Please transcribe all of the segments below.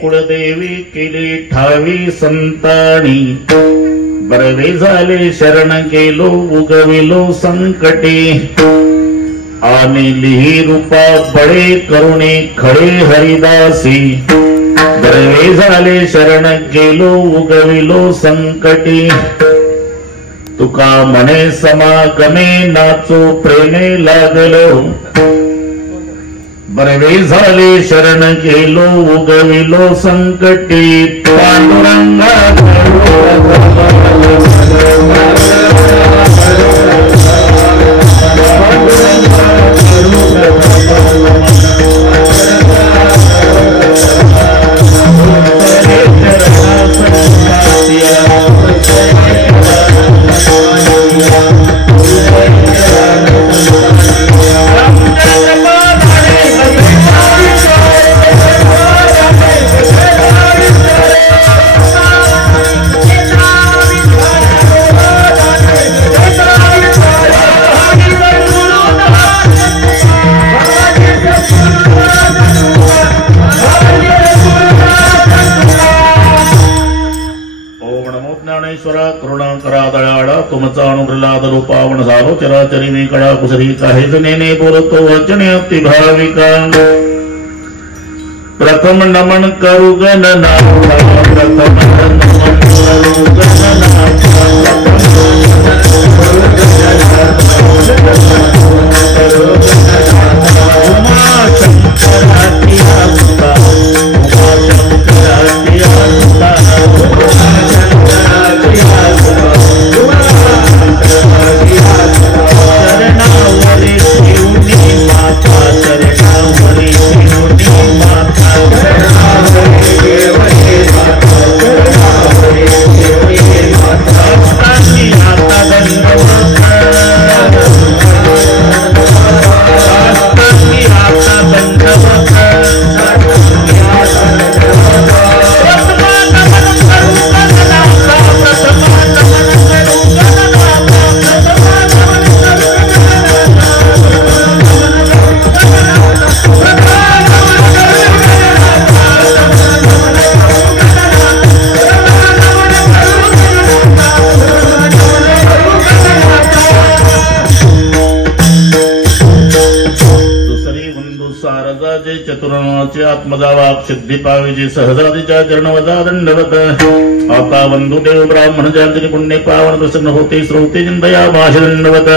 कुळदेवी केली ठावी संतानी बरवे झाले शरण गेलो उगविलो संकटी आणि लिही रूपा बळे करुणे खळे हरिदासी बरवे झाले शरण गेलो उगविलो संकटी तुका म्हणे समागमे नाचो प्रेमे लागलो बरवे झाले शरण गेलो उगविलो संकटी पांडुरंगा तुमचा अनुप्रलाद रूपावण सारो चराचरी मी कडा कुसरी काहेच नेने बोलतो वचने अति भाविका प्रथम नमन करू गणनाथ प्रथम नमन करू गणनाथ चतुर्णाचे आत्मदावाक सिद्धी पाविजे सहजादीच्या चरणवजा दंडवत आता वंदुदेव ब्राह्मण जांजली पुण्य पावन प्रसन्न होते श्रोते जिंदया भाष दंडवत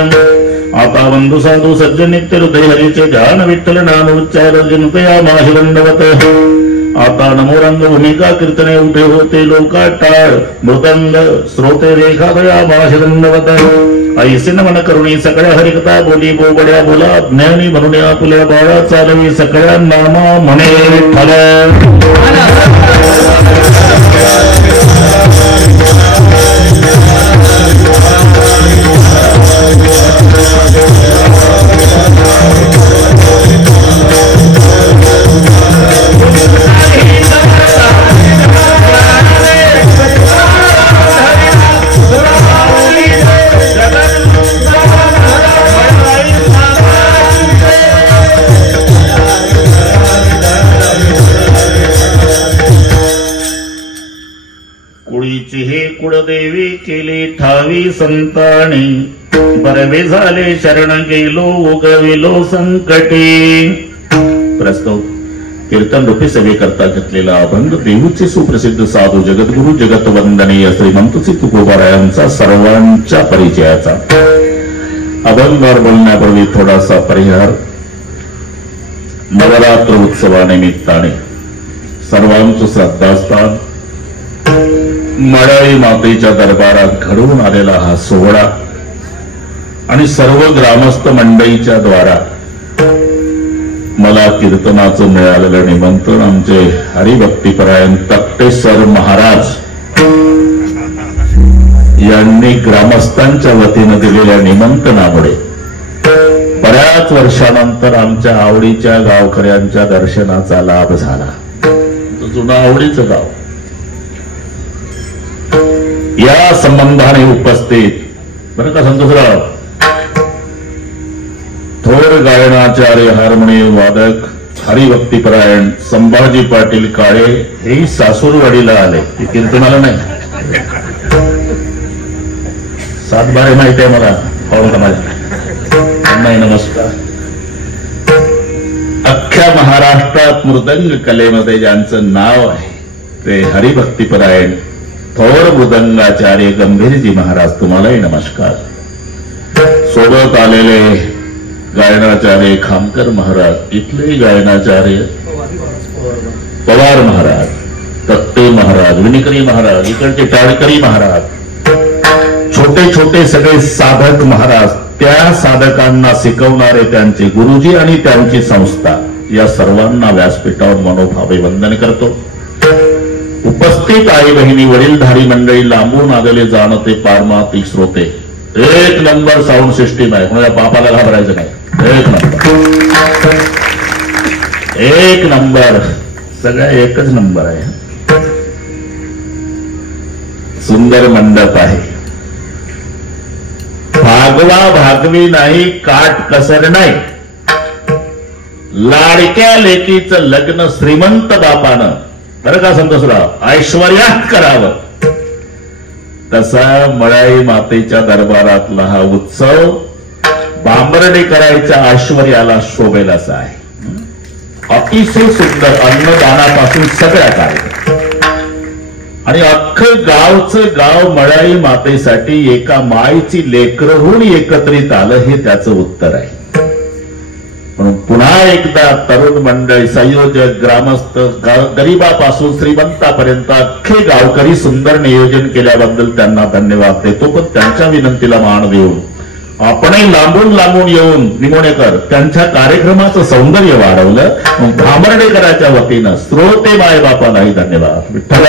आता वंदु साधू सज्जन नित्य हृदय हरीचे ध्यान विठ्ठल नाम उच्चार जिंदया भाष दंडवत आता नमो रंग भूमिका कीर्तने उभे होते लोका टाळ मृदंग श्रोते रेखा दया भाष दंडवत ऐसे नमन करुणी सगळ्या हरिकथा बोली बोबड्या बोला ज्ञानी म्हणून आपल्या बाळा चालवी सगळ्या नामा म्हणे विठ्ठल कुळदेवी केली ठावी संतानी बरवे झाले शरण गेलो उगविलो संकटी प्रस्तुत कीर्तन रूपी सभे करता घेतलेला अभंग देऊचे सुप्रसिद्ध साधू जगद्गुरु जगत वंदनीय श्रीमंत तुकोबारायांचा सर्वांच्या परिचयाचा अभंगावर बोलण्यापूर्वी थोडासा परिहार नवरात्र उत्सवानिमित्ताने सर्वांचं श्रद्धास्थान मडाळी मातेच्या दरबारात घडवून आलेला हा सोहळा आणि सर्व ग्रामस्थ मंडळीच्या द्वारा मला कीर्तनाचं मिळालेलं निमंत्रण आमचे हरिभक्तीपरायण तक्तेश्वर महाराज यांनी ग्रामस्थांच्या वतीने दिलेल्या निमंत्रणामुळे बऱ्याच वर्षानंतर आमच्या आवडीच्या गावकऱ्यांच्या दर्शनाचा लाभ झाला. जुनं आवडीचं गाव या संबंधाने उपस्थित बरं का संतोषराव थोर गायनाचार्य हार्मोनियम वादक हरिभक्तीपरायण संभाजी पाटील काळे हे सासूरवाडीला आले, ते कीर्तनाला नाही. सातबारे माहिती आहे मला, पाहुणा माझ्या नाही. नमस्कार. अख्ख्या महाराष्ट्रात मृदंग कलेमध्ये ज्यांचं नाव आहे ते हरिभक्तीपरायण थोर मृदंगाचार्य गंभीरजी महाराज, तुम्हालाही नमस्कार. सोबत आलेले गायनाचार्य खामकर महाराज, इथले गायनाचार्य पवार महाराज, तत्ते महाराज, विनिकरी महाराज, इकडचे टाळकरी महाराज, छोटे छोटे सगळे साधक महाराज, त्या साधकांना शिकवणारे त्यांचे गुरुजी आणि त्यांची संस्था, या सर्वांना व्यासपीठावर मनोभावे वंदन करतो. उपस्थित आई बहिणी, वडीलधारी मंडळी, लांबून आलेले जाणते पारमार्थिक श्रोते, एक नंबर साऊंड सिस्टीम आहे, कोणाला बापाला घाबरायचं नाही. एक नंबर, एक नंबर, सगळ्या एकच नंबर आहे. सुंदर मंडप आहे. भागवा भागवी नाही, काट कसर नाही. लाडक्या लेकीचं लग्न श्रीमंत बापानं, बरं का संतोषराव, ऐश्वर्यात करावं, तसा मळाई मातेच्या दरबारातला हा उत्सव बांबरडे करायच्या ऐश्वर्याला शोभेल असा आहे. अतिशय सुंदर, अन्नदानापासून सगळ्या काय, आणि अख्खं गावचं गाव मळाई मातेसाठी एका माईची लेकरं होऊन एकत्रित आलं, हे त्याचं उत्तर आहे. म्हणून पुन्हा एकदा तरुण मंडळी, संयोजक, ग्रामस्थ, गरीबापासून श्रीमंतापर्यंत अख्खे गावकरी सुंदर नियोजन केल्याबद्दल त्यांना धन्यवाद देतो. पण त्यांच्या विनंतीला मान देऊन आपणही लांबून लांबून येऊन निमोणेकर त्यांच्या कार्यक्रमाचं सौंदर्य वाढवलं. भांबर्डेकरांच्या वतीनं श्रोते मायबापालाही धन्यवाद. विठ्ठल.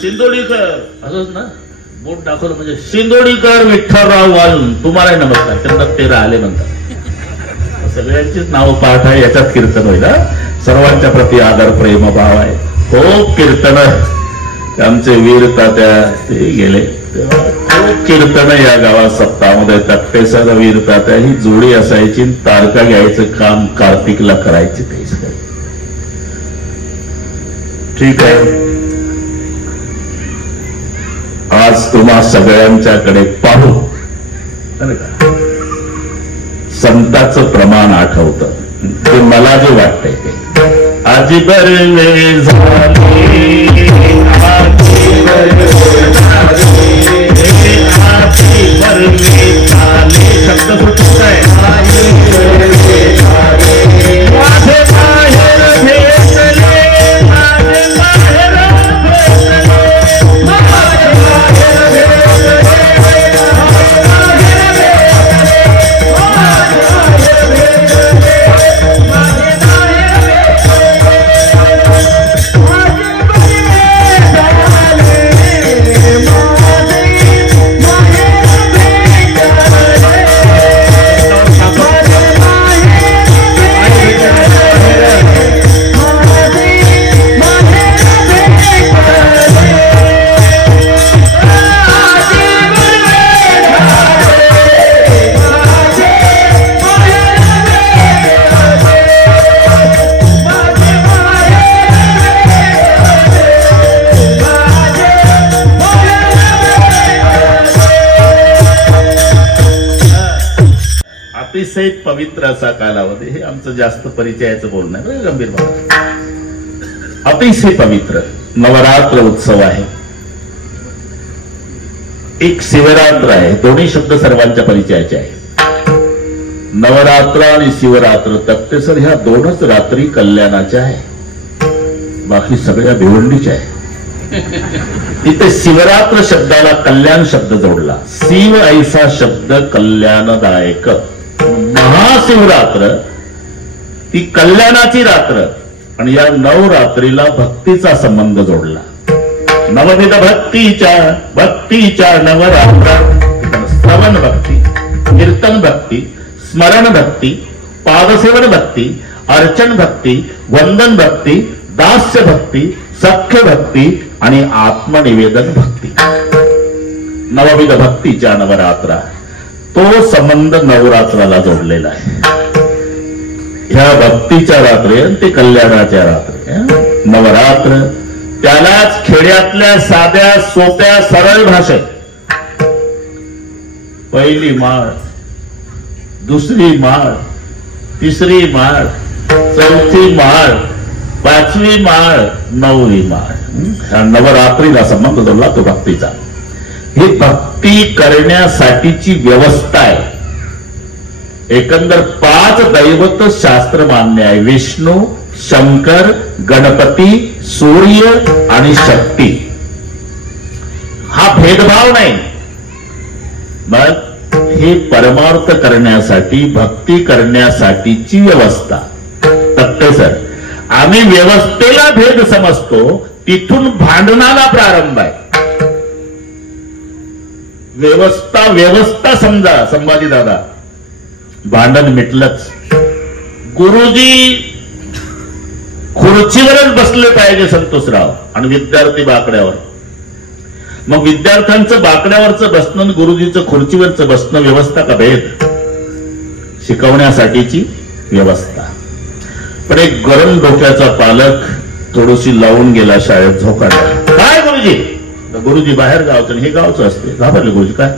शिंदोडीकर, असंच ना बोट दाखवलं म्हणजे शिंदोडीकर विठ्ठलराव वाळून, तुम्हाला नमस्कार. त्यांना तेरा आले म्हणतात. सगळ्यांचीच नाव पाठ आहे, याच्यात कीर्तन होईल. सर्वांच्या प्रती आदर प्रेम भाव आहे. खूप कीर्तन, आमचे वीर तात्या ते गेले, खूप कीर्तन या गावात सप्ताहामध्ये. तक्तेसर वीर तात्या ही जोडी असायची, तारका घ्यायचं काम कार्तिकला करायचे. ते ठीक आहे. आज तुम्हा सगळ्यांच्याकडे पाहू संतांचं प्रमाण आठवतं. ते मला जे वाटतंय ते आजी बरवे झाले, आजी बरवे झाले, शब्द सुटत आहे. माझे बाहेर भेटले, माझे बाहेर अतिशय पवित्र असा कालावधी. हे आमचं जास्त परिचयाचं बोलणं आहे, गंभीर बाबा. अतिशय पवित्र नवरात्र उत्सव आहे. एक शिवरात्र आहे. दोन्ही शब्द सर्वांच्या परिचयाचे आहे. नवरात्र आणि शिवरात्र, तक्तेसर ह्या दोनच रात्री कल्याणाच्या आहे, बाकी सगळ्या भिवंडीच्या आहे. तिथे शिवरात्र शब्दाला कल्याण शब्द जोडला. शिव ऐसा शब्द कल्याणदायक. महाशिवरात्र ती कल्याणाची रात्र, आणि या नवरात्रीला भक्तीचा संबंध जोडला. नवविध भक्तीच्या नवरात्र. श्रवण भक्ती, कीर्तन भक्ती, स्मरण भक्ती, पादसेवन भक्ती, अर्चन भक्ती, वंदन भक्ती, दास्य भक्ती, सख्य भक्ती आणि आत्मनिवेदन भक्ती. नवविध भक्तीच्या नवरात्रा, तो संबंध नवरात्राला जोडलेला आहे. ह्या भक्तीच्या रात्री आणि ते कल्याणाच्या रात्री नवरात्र, त्यालाच खेड्यातल्या साध्या सोप्या सरळ भाषेत पहिली माळ, दुसरी माळ, तिसरी माळ, चौथी माळ, पाचवी माळ, नववी माळ, ह्या नवरात्रीला संबंध जोडला तो भक्तीचा. ही भक्ती करण्यासाठीची व्यवस्था आहे. एकंदर 5 दैवत शास्त्र मान्य आहे. विष्णू, शंकर, गणपती, सूर्य आणि शक्ती. हा भेदभाव नाही. मग हे परमार्थ करण्यासाठी, भक्ती करण्यासाठीची व्यवस्था. तक्ते सर, आम्ही व्यवस्थेला भेद समजतो, तिथून भांडणाला प्रारंभ आहे. व्यवस्था समजा. संभाजी दादा, भांडण मिटलंच. गुरुजी खुर्चीवरच बसले पाहिजे संतोषराव, आणि विद्यार्थी बाकड्यावर. मग विद्यार्थ्यांचं बाकड्यावरचं बसणं आणि गुरुजीचं खुर्चीवरचं बसणं व्यवस्था का भेद? शिकवण्यासाठीची व्यवस्था. पण एक गरम डोक्याचा पालक थोडीशी लावून गेला शाळेत झोकायला. काय गुरुजी? गुरुजी बाहेर गावचं, हे गावचं असते. घाबरले गुरुजी. काय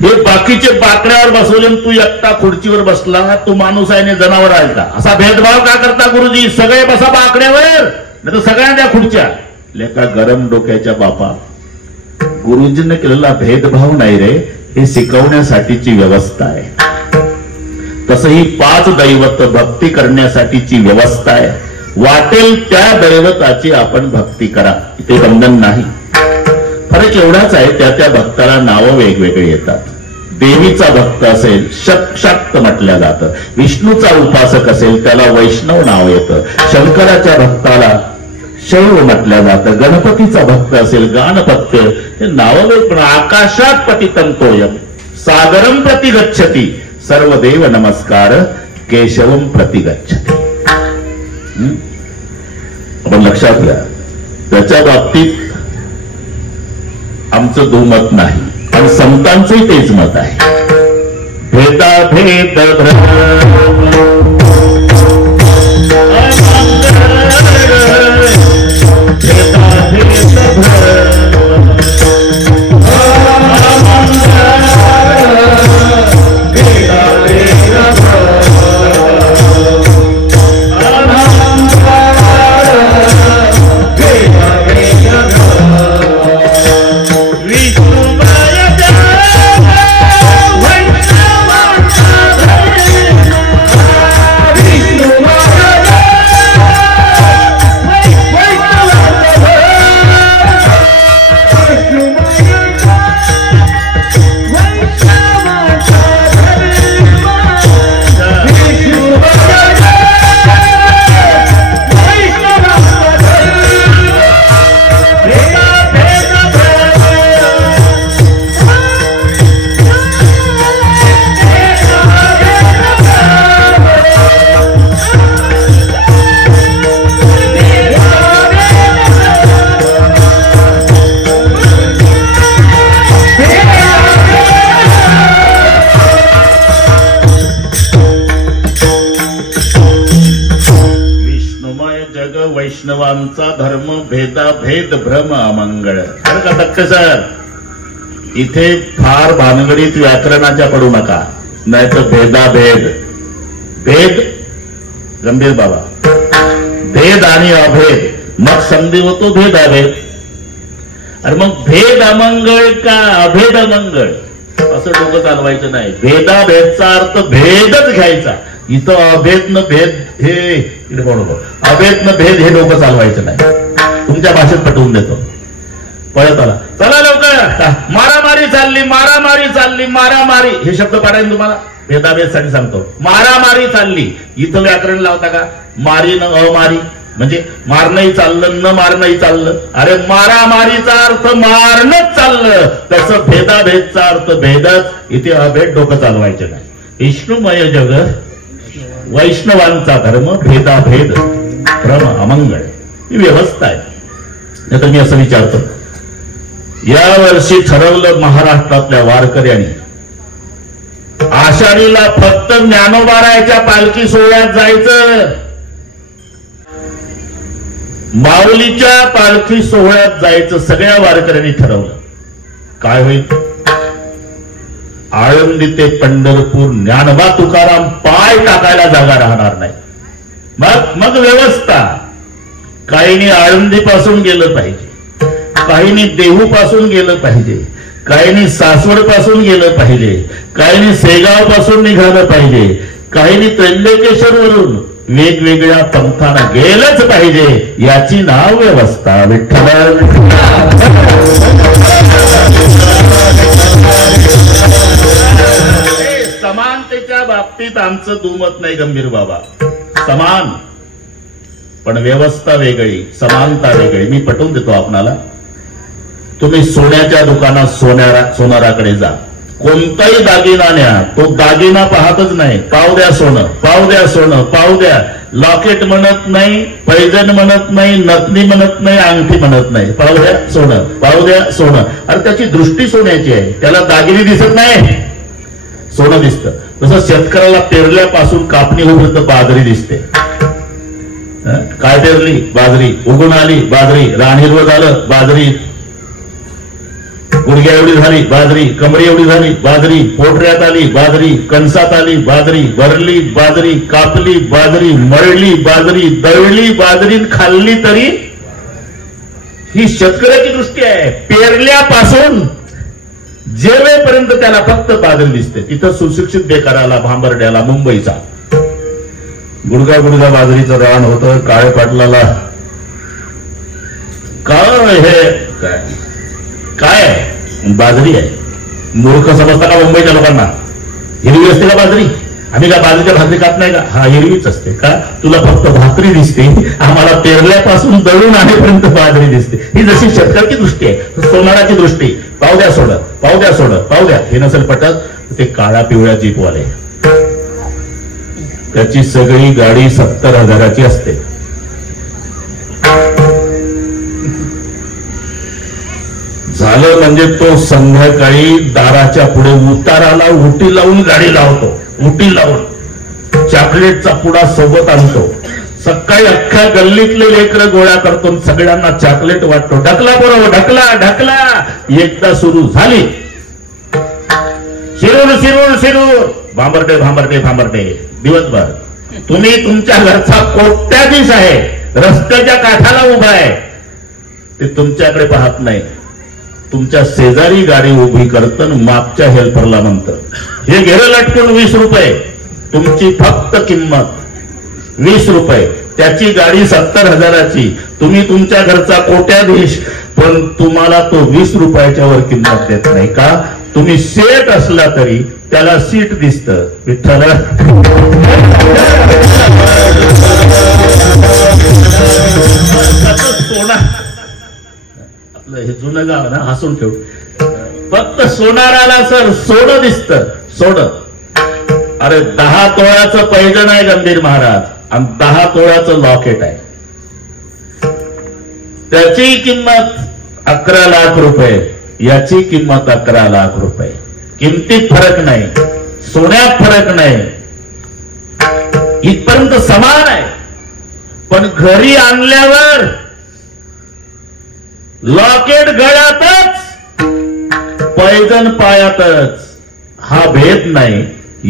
हे बाकीचे बाकड्यावर बसवले, तू एकटा खुर्चीवर बसला, तू माणूस आहे आणि जनावर आहे का? असा भेदभाव का करता गुरुजी? सगळे बसा बाकड्यावर, नाही तर सगळ्यांच्या खुर्च्या. लेका गरम डोक्याच्या बापा, गुरुजींनी केलेला भेदभाव नाही रे, हे शिकवण्यासाठीची व्यवस्था आहे. तसं ही 5 दैवत भक्ती करण्यासाठीची व्यवस्था आहे. वाटेल त्या दैवताची आपण भक्ती करा, ते बंधन नाही. फरक एवढाच आहे, त्या भक्ताला नावं वेगवेगळी येतात. देवीचा भक्त असेल शक्त म्हटल्या जातं. विष्णूचा उपासक असेल त्याला वैष्णव नाव येतं. शंकराच्या भक्ताला शैव म्हटल्या जातं. गणपतीचा भक्त असेल गाणपत्य, हे नावं वेग. पण आकाशात पतितंतोयम सागरम प्रति गच्छति, सर्व देव नमस्कार केशवम प्रति गच्छति. आपण लक्षात घ्या, त्याच्या बाबतीत आमचं दुमत नाही, आणि संतांचंही तेच मत आहे. भेदाभेद वैष्णवांचा धर्म भेदाभेद भ्रम अमंगळ. बरं का तक्ते सर, इथे फार भानगडीत व्याकरणाच्या पडू नका, नाही तर भेदाभेद. भेद गंभीर बाबा, भेद आणि अभेद, मग संधी होतो भेदाभेद. अरे मग भेद अमंगळ का अभेद अमंगळ असं डोकं चालवायचं नाही. भेदाभेदचा अर्थ भेदच घ्यायचा. इथं अभेद न भेद हे बरोबर, अभेद न भेद हे डोकं चालवायचं नाही. तुमच्या भाषेत पटवून देतो. पळत आला, चला लवकर, मारामारी चालली, मारामारी चालली, मारामारी. हे शब्द पाठायचे तुम्हाला भेदाभेदसाठी सांगतो. मारामारी चालली, इथं व्याकरण लावता का? मारी न अमारी, म्हणजे मारणंही चाललं न मारणंही चाललं. अरे मारामारीचा अर्थ मारणच चाललं, तसं भेदाभेदचा अर्थ भेदच. इथे अभेद डोकं चालवायचं नाही. विष्णुमय जग वैष्णवांचा धर्म भेदाभेद भ्रम अमंगळ ही व्यवस्था आहे. नाहीतर मी असं विचारतो, या वर्षी ठरवलं महाराष्ट्रातल्या वारकऱ्यांनी आषाढीला फक्त ज्ञानोबारायाच्या पालखी सोहळ्यात जायचं, माऊलीच्या पालखी सोहळ्यात जायचं सगळ्या वारकऱ्यांनी ठरवलं. काय होईल? आळंदी ते पंढरपूर ज्ञानोबा तुकाराम पाय टाकायला जागा राहणार नाही. मग व्यवस्था. काहींनी आळंदी पासून गेलं पाहिजे, काहींनी देहू पासून गेलं पाहिजे, काहींनी सासवड पासून गेलं पाहिजे, काहींनी सेगाव पासून निघालं पाहिजे, काहींनी त्र्यंबकेश्वर वरून वेगवेगळ्या पंथानं गेलंच पाहिजे. याची नाव व्यवस्था. विठ्ठल समानतेच्या बाबतीत आमचं दुमत नाही गंभीर बाबा. समान, पण व्यवस्था वेगळी, समानता वेगळी. मी पटवून देतो आपणाला. तुम्ही सोन्याच्या दुकानात सोनाराकडे जा, कोणताही दागिना न्या, तो दागिना पाहतच नाही. पाव द्या सोनं, पाव द्या सोनं, पाव द्या. लॉकेट म्हणत नाही, पैजण म्हणत नाही, नथनी म्हणत नाही, अंगठी म्हणत नाही. पाव द्या सोनं, पाव द्या सोनं. अरे त्याची दृष्टी सोन्याची आहे, त्याला दागिने दिसत नाही, सोनं दिसतं. तसं शेतकऱ्याला पेरल्यापासून कापणी होईपर्यंत बाजरी दिसते. काय पेरली? बाजरी. उगून आली बाजरी, रान हिरवं झालं बाजरी, गुडघ्या एवढी झाली बाजरी, कमरी एवढी झाली बाजरी, पोटऱ्यात आली बाजरी, कणसात आली बाजरी, भरली बाजरी, कापली बाजरी, मळली बाजरी, दळली बाजरी, खाल्ली तरी. ही शेतकऱ्याची दृष्टी आहे. पेरल्यापासून जेवेपर्यंत त्याला फक्त बाजरी दिसते. तिथं सुशिक्षित बेकाराला, भांबरड्याला, मुंबईचा गुडगा गुडगा बाजरीचं रान होतं. काळे पाटलाला काय हे काय बाजरी आहे, मूर्ख समजता का मुंबईच्या लोकांना? हिरवी असते का बाजरी? आम्ही का बाजरीच्या भाकरी खात नाही का? हा, हिरवीच असते का? तुला फक्त भाकरी दिसते, आम्हाला पेरल्यापासून दळून आणेपर्यंत बाजरी दिसते. ही जशी शेतकऱ्याची दृष्टी आहे, सोनाराची दृष्टी. पाव द्या सोडं, पाव द्या सोडं, पाव द्या. हे नसेल पटत, ते काळा पिवळ्या जीपवाले, त्याची सगळी गाडी 70,000ची असते. झालं म्हणजे तो संध्याकाळी दाराच्या पुढे उताराला उटी लावून गाडी लावतो. उटी लावून चॉकलेटचा पुडा सोबत आणतो. सकाळी अख्ख्या गल्लीतले लेकरं गोळा करतो, सगळ्यांना चॉकलेट वाटतो. ढकला बरोबर, ढकला ढकला. एकदा सुरू झाली, शिरूर शिरूर शिरूर, भांबरटे भांबरटे भांबरटे. दिवसभर तुम्ही तुमच्या घरचा कोट्याधीश आहे, रस्त्याच्या काठाला उभा आहे, ते तुमच्याकडे पाहत नाही. तुमच्या शेजारी गाडी उभी करतं, मागच्या हेल्परला म्हणतं, हे घेरं लटकून 20 रुपये. तुमची फक्त किंमत 20 रुपये. त्याची गाडी 70,000ची. तुम्ही तुमच्या घरचा कोट्याधीश, पण तुम्हाला तो 20 रुपयाच्या वर किंमत देत नाही का? तुम्ही सेट असला तरी त्याला सीट दिसतं. विठ्ठल सोना, आपलं हे जुनं गाव ना, हसून ठेव. फक्त सोनाराला सर सोनं दिसतं, सोनं. अरे 10 तोळ्याचं पैजण आहे गंभीर महाराज, आणि 10 तोळ्याचं लॉकेट आहे. त्याची किंमत 11 लाख रुपये, याची किंमत 11 लाख रुपये. किमतीत फरक नाही, सोन्यात फरक नाही, इथपर्यंत समान आहे. पण घरी आणल्यावर लॉकेट गळ्यातच, पैजण पायातच. हा भेद नाही,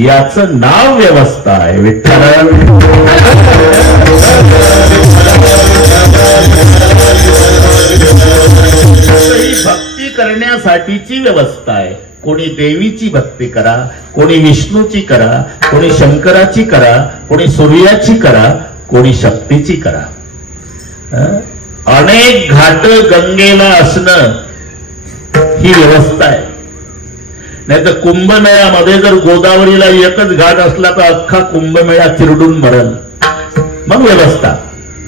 याचं नाव व्यवस्था आहे. विठ्ठल भक्ती करण्यासाठीची व्यवस्था आहे. कोणी देवीची भक्ती करा, कोणी विष्णूची करा, कोणी शंकराची करा, कोणी सूर्याची करा, कोणी शक्तीची करा. अनेक घाट गंगेला असणं ही व्यवस्था आहे. नाही तर कुंभमेळ्यामध्ये जर गोदावरीला एकच घाट असला तर अख्खा कुंभमेळा चिरडून मरल. मग व्यवस्था.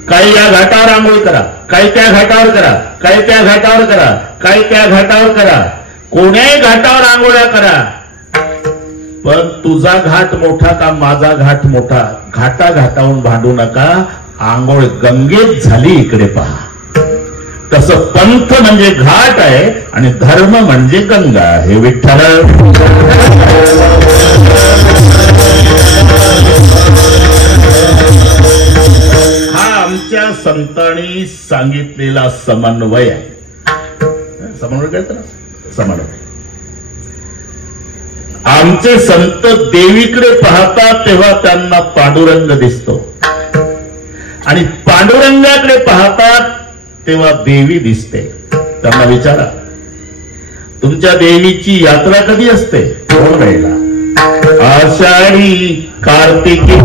काही या घाटावर आंघोळ करा, काही त्या घाटावर करा, काही त्या घाटावर करा, काही त्या घाटावर करा, कोण्याही घाटावर आंघोळ्या करा. पण तुझा घाट मोठा का माझा घाट मोठा, घाटा घाटावून भांडू नका. आंघोळ गंगेत झाली, इकडे पहा. तसं पंथ म्हणजे घाट आहे आणि धर्म म्हणजे गंगा. हे विठ्ठल हा आमच्या संतांनी सांगितलेला समन्वय आहे. समन्वय कळतं ना? समन्वय. आमचे संत देवीकडे पाहतात तेव्हा त्यांना पांडुरंग दिसतो आणि पांडुरंगाकडे पाहतात तेव्हा देवी दिसते. त्यांना विचारा, तुमच्या देवीची यात्रा कधी असते? दोन वेळेला, आषाढी कार्तिकी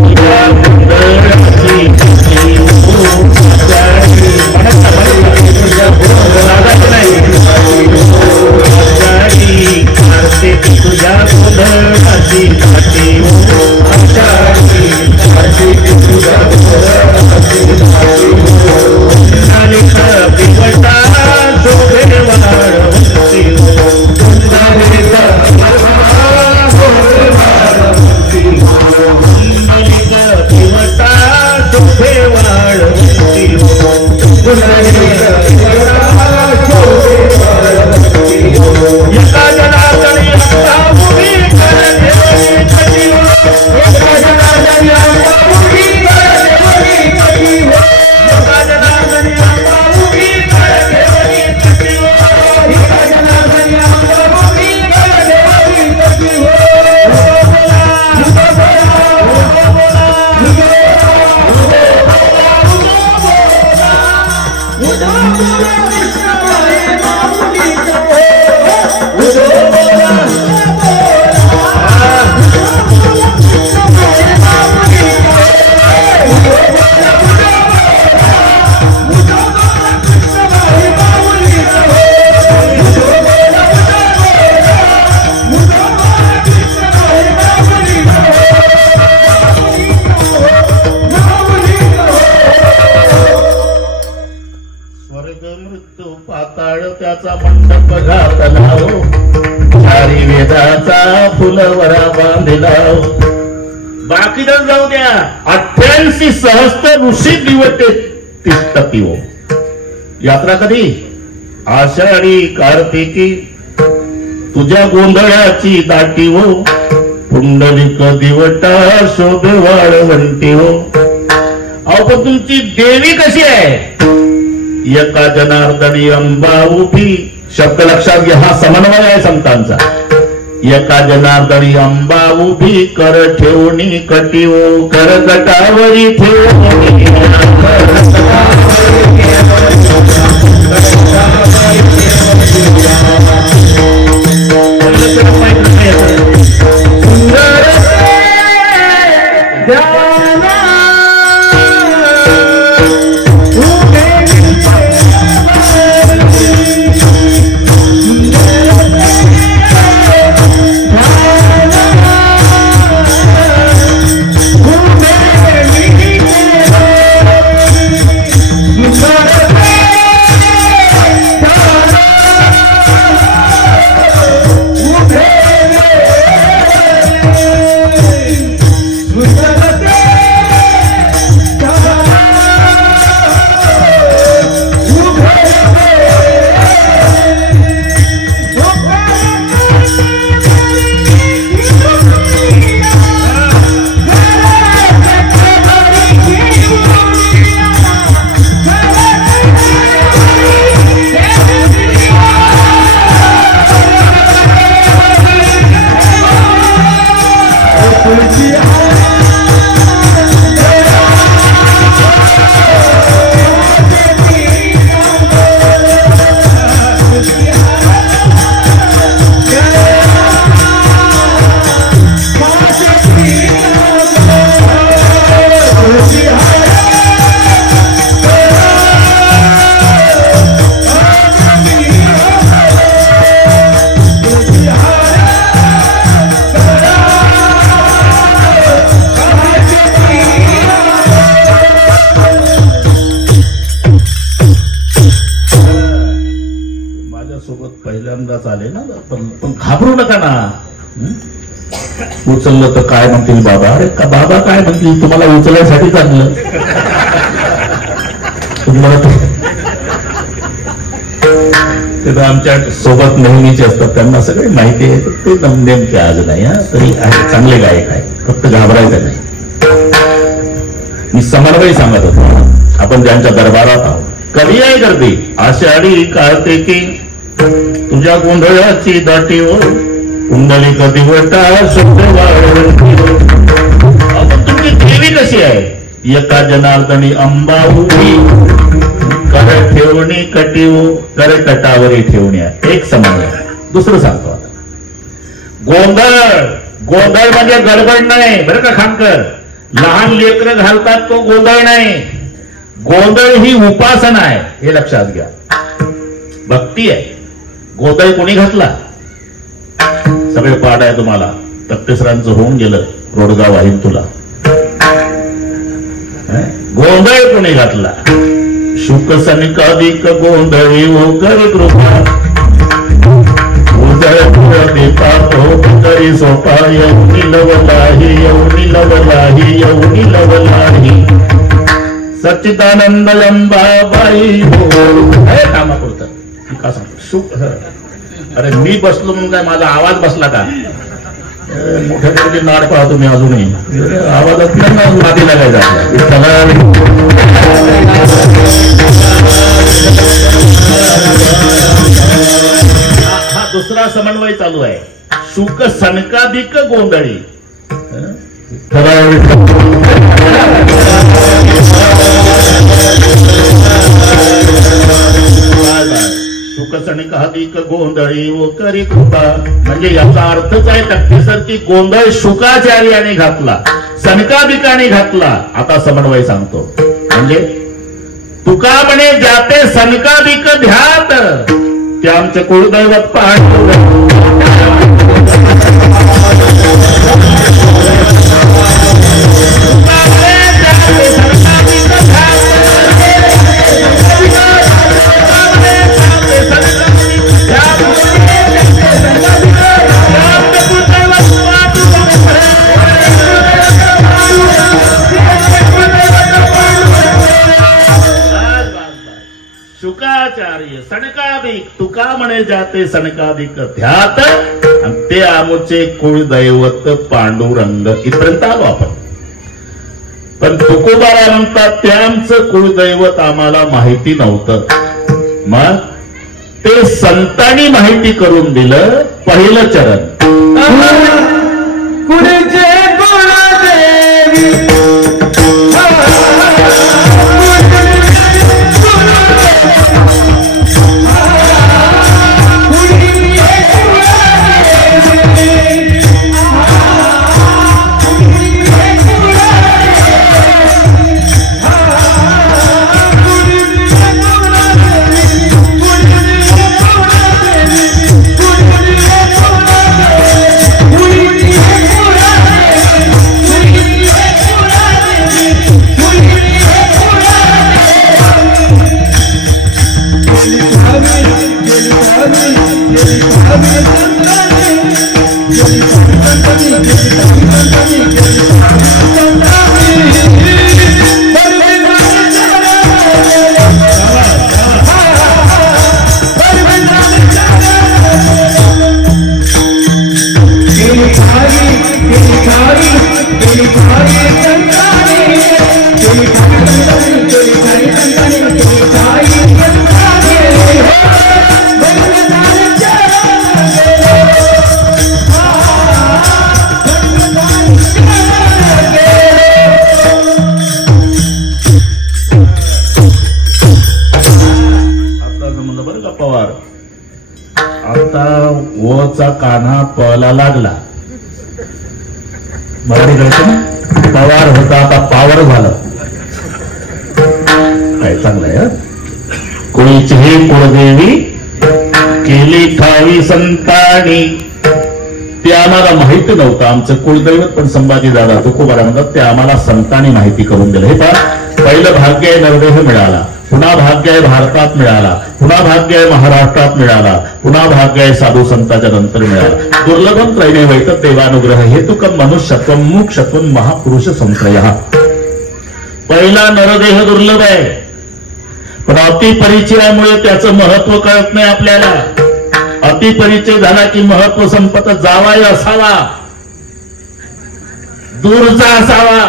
तुझ्या गोधळाची घाटी त्याचा मंडप घातला चारी वेदाचा फुलवरा बांधला. बाकी तर जाऊ द्या, 88 सहस्त्र ऋषी दिवटे तिष्ठती हो. यात्रा कधी? आषाढी कार्तिकी तुझ्या गोंधळाची दाटी हो. पुंडलिक दिवटा शोभे वाळवंटी हो. अहो पण तुमची देवी कशी आहे? एका जनार्दनी अंबा उभी. शब्द लक्षात घ्या, हा समन्वय आहे संतांचा. एका जनार्दनी अंबा उभी कर ठेवणी कटीओ कर गटावरी ठेवणी चालेल ना. पण घाबरू नका ना. उचललं तर काय म्हणतील बाबा? अरे का बाबा काय म्हणतील? तुम्हाला उचलण्यासाठी चाललं. तुम्हाला ते तर आमच्या सोबत नेहमीचे असतात, त्यांना सगळी माहिती आहे. ते नेमके आज नाही हा, तरी आहे, चांगले गायक आहे, फक्त घाबरायचं नाही. मी समन्वय सांगत होतो, आपण ज्यांच्या दरबारात आहोत. कवी आहे गर्दी आषाढी कार्तिकी तुझ्या गोंधळाची दाटी हो, कुंडली कधी वटा तुमची देवी कशी आहे? एका जनार्दनी अंबा उभी, कर ठेवणी कटीव, कर कटावरी ठेवण्या. एक समन्वय. दुसरं सांगतो आता, गोंधळ. गोंधळ म्हणजे गडबड नाही बरं का खानकर. लहान लेकरं घालतात तो गोंधळ नाही. गोंधळ ही उपासना आहे, हे लक्षात घ्या. भक्ती आहे. गोंधळ कोणी घातला? सगळे पाठ आहे तुम्हाला. तक्तेसरांचं होऊन गेलं, रोडगाव आहे तुला. गोंधळ कोणी घातला? शुक सनिकाधिक गोंधळी हो कर कृपा, उजळ पापो करी सोपा, येऊनी लवलाही येऊनी लवलाही येऊनी लवलाही सच्चिदानंद अंबाबाई हो. हे कामापुरतं का सांगतो शुक. अरे मी बसलो म्हणून काय माझा आवाज बसला का? मोठ्या मोठी नाड पाहतो मी अजूनही. आवाजात माती लागायचा. हा दुसरा समन्वय चालू आहे. शुक सनकाधिक गोंधळी. शुकसणिकाधिक गोंधळी वो करी कृपा. म्हणजे याचा अर्थच आहे तक्तेसर की गोंधळ शुकाचार्याने घातला, सनकाधिकाने घातला. आता समन्वय सांगतो. म्हणजे तुका म्हणे जाते सनकाधिक ध्यात, ते आमचे कुळदैवत पांडुरंग. शुकाचार्य सनकाधिक तुका म्हणे जाते सनकाधिक ध्यात, आणि ते आमचे कुळदैवत पांडुरंग. इथपर्यंत आलो आपण. पण तुकोबारा म्हणतात ते आमचं कुळदैवत आम्हाला माहिती नव्हतं. मग ते संतांनी माहिती करून दिलं. पहिलं चरण, कुळचे कुळदेवी कान्हा पळायला लागला. मराठी कळतं. पवार होता आता पावर झालं. काय चांगलंय. कुळीची ही कुळदेवी केली ठावी संतानी. ते आम्हाला माहिती नव्हतं. आमचं कुळदैवत पण संभाजी दादा तुकोबारा म्हणतात ते आम्हाला संतांनी माहिती करून दिलं. हे पहा, पहिलं भाग्य आहे नरदेह मिळाला, पुन्हा भाग्य आहे भारतात मिळाला, पुन्हा भाग्य आहे महाराष्ट्रात मिळाला, पुन्हा भाग्य आहे साधू संतांच्या नंतर मिळाला. दुर्लभम त्रैणे वैत देवानुग्रह हेतुकम मनुष्यत्वम पण अतिपरिचयामुळे त्याचं महत्व कळत नाही आपल्याला. अतिपरिचय झाला की महत्व संपत. जावाई असावा, दूरचा असावा,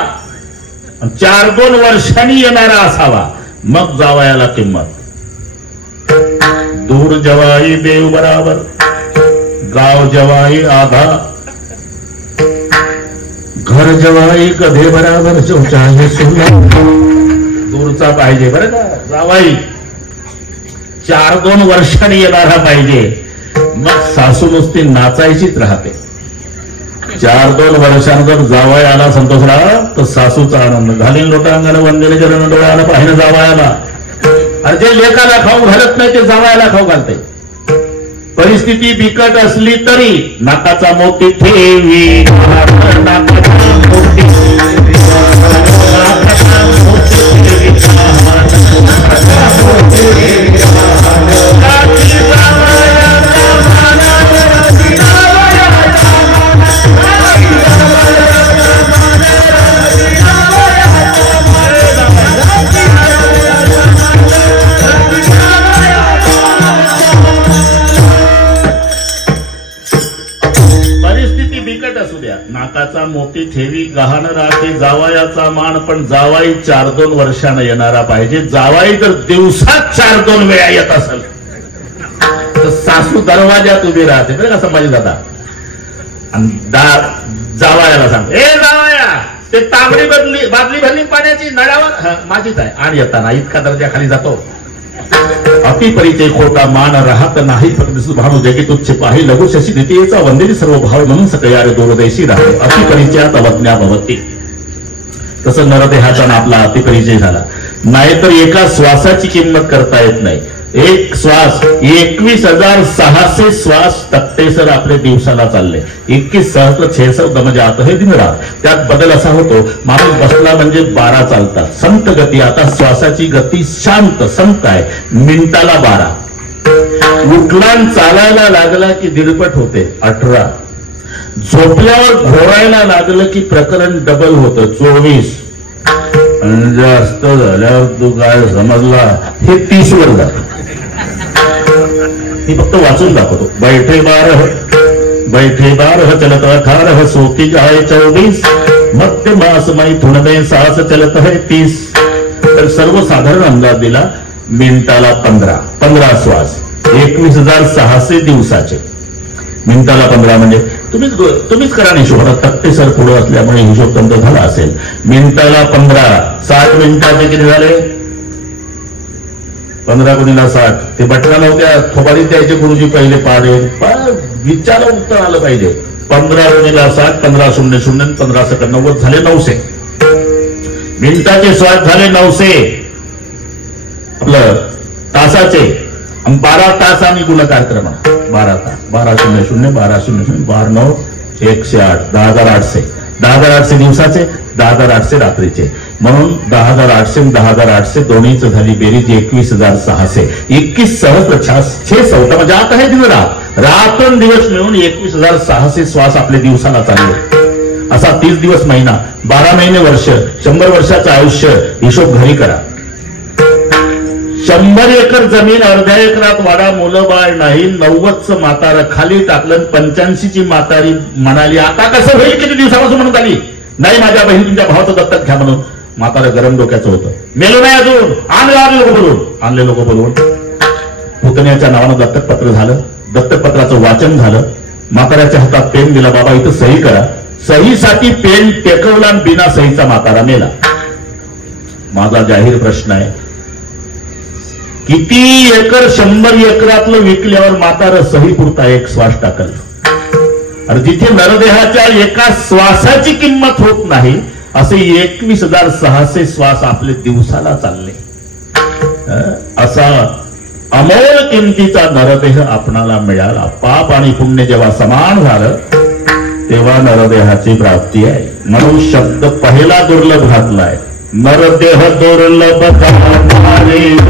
4-2 वर्षांनी येणारा असावा, मग जावयाला किंमत. दूर जवाई देव बराबर, गाव जवाई आधा, घर जवाई कधे बराबर, जो चाहे सुना. दूरचा पाहिजे बरं का जावाई, 4-2 वर्षांनी येणारा पाहिजे. मग सासू नुसती नाचायचीच राहते. 4-2 वर्षांनी जर जावाई आला संतोषराव तर सासूचा आनंद. घालीन लोटांगण वंदेले चरण डोळ्यानं पाहिलं जावायाला. अरे जे लेकाला खाऊ घालत नाही ते जावायला खाऊ घालते. परिस्थिती बिकट असली तरी नाकाचा मोती ठेवी, नाकाचा मोती नाकाचा मोती ठेवी गहाण राखे जावायाचा मान. पण जावाई 4-2 वर्षानं येणारा पाहिजे. जावाई जर दिवसात 4-2 वेळा येत असेल तर सासू दरवाजात उभी राहते बरं का संभाजी दादा. आणि जावायाला सांग, ए जावाया ते तांबडी बादली भरली पाण्याची नळावर माझीच आहे आणि येताना इतका दर्जा खाली जातो. अतिपरिचय खोटा मान राहत नाही. फक्त भानु जगी तुच्छ पाहि लघु शशी द्वितीयेचा वंदेली सर्व भाव म्हणून सकयारे दूरदेशी राहते. अतिपरिचयात अवज्ञा भवती. तसं नरदेहाचा आपला अतिपरिचय झाला. नाहीतर एका श्वासाची किंमत करता येत नाही. एक श्वास 21,600 श्वास तट्टेसर आपले दिवसाला चालले. 21,600 दम जात हे दिन रात. त्यात बदल असा होतो, माणूस बसला म्हणजे 12 चालतात. संत गती. आता श्वासाची गती शांत संत आहे. मिनिटाला 12. उठला चालायला लागला की 1.5 होते 18. झोपल्यावर घोरायला लागलं की प्रकरण डबल होतं 24. जास्त झाल्यावर तू काय समजला हे 30 वर जात. मी फक्त वाचून दाखवतो. बैठे 12 चलत 18 सोती जाए 24 मध्य मास मैथुन में सास चलत है 30. तर सर्वसाधारण अंदाज दिला मिनिटाला 15 श्वास 21,600 दिवसाचे. मिनिटाला 15 म्हणजे तुम्हीच करा हिशोब. तक्ते सर पुढे असल्यामुळे हिशोब तुमचा झाला असेल. मिनिटाला 15 60 मिनिटाचे किती झाले? 15 गुणिला 60. ते बटना नव्हत्या थोबाडीत द्यायचे गुरुजी पहिले पाडे. विचार उत्तर आलं पाहिजे. 15 गुणिला 60 15:00 15 सेकंद 90 झाले 900. मिनिटाचे श्वास झाले 900. आपलं तासाचे 12 तास आम्ही गुणकार करणं 12 तास 12:00 12:00 12 108 10,800. 10,800 दिवसाचे 10,800 रात्रीचे. म्हणून 10,800 10,800 दोन्हीच झाली बेरीज 21,600. 21,600 म्हणजे आता हे दिन रात रात्रंदिवस मिळून 21,600 श्वास आपल्या दिवसाला चालले. असा 30 दिवस महिना 12 महिने वर्ष 100 वर्षाचं आयुष्य. हिशोब घरी करा. 100 एकर जमीन अर्ध्या एकरात वाडा मुलं बाळ नाही. 90चं म्हातारं खाली टाकलं. 85ची म्हातारी म्हणाली आता कसं होईल? किती दिवसापासून म्हणत आली नाही माझ्या बहीण तुमच्या भावाचं दत्तक घ्या म्हणून. म्हातारं गरम डोक्याचं होतं. मेलो नाही अजून. आणले लोक बोलवून पुतण्याच्या नावानं दत्तकपत्र झालं. दत्तकपत्राचं वाचन झालं. म्हाताऱ्याच्या हातात पेन दिला. बाबा इथं सही करा. सहीसाठी पेन टेकवला आणि बिना सहीचा म्हातारा मेला. माझा जाहीर प्रश्न आहे, किती एकर 100 एकरातलं विकल्यावर म्हातारं सही पुरता एक श्वास टाकल? आणि जिथे नरदेहाच्या एका श्वासाची किंमत होत नाही असे 21,600 श्वास आपले दिवसाला चालले. असा अमोल किमतीचा नरदेह आपणाला मिळाला. पाप आणि पुण्य जेव्हा समान झालं तेव्हा नरदेहाची प्राप्ती आहे. म्हणून शब्द पहिला दुर्लभ घातलाय. नरदेह दुर्लभ तुम्ही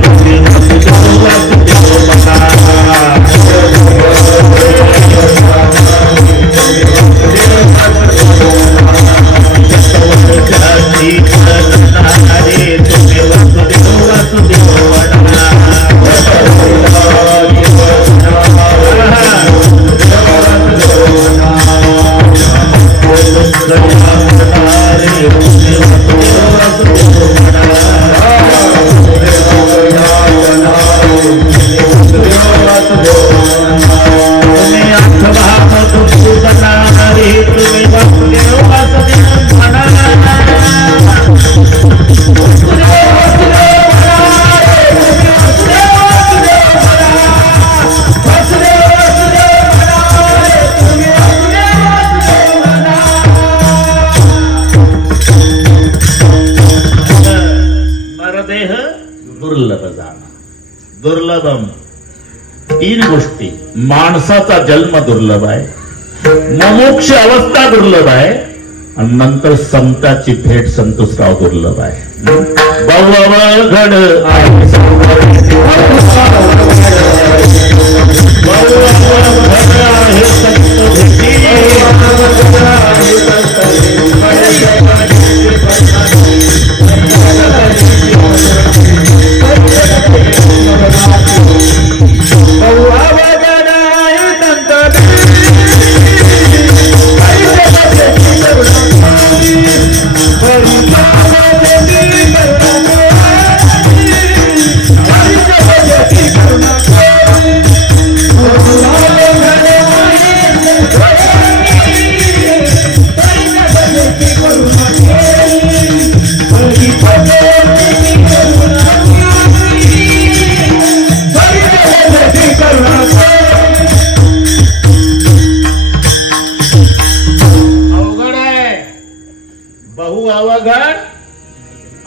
दुर्लभम. 3 गोष्टी. माणसाचा जन्म दुर्लभ आहे, मोक्ष अवस्था दुर्लभ आहे, आणि नंतर संताची भेट संतोषराव दुर्लभ आहे. बहुअवघड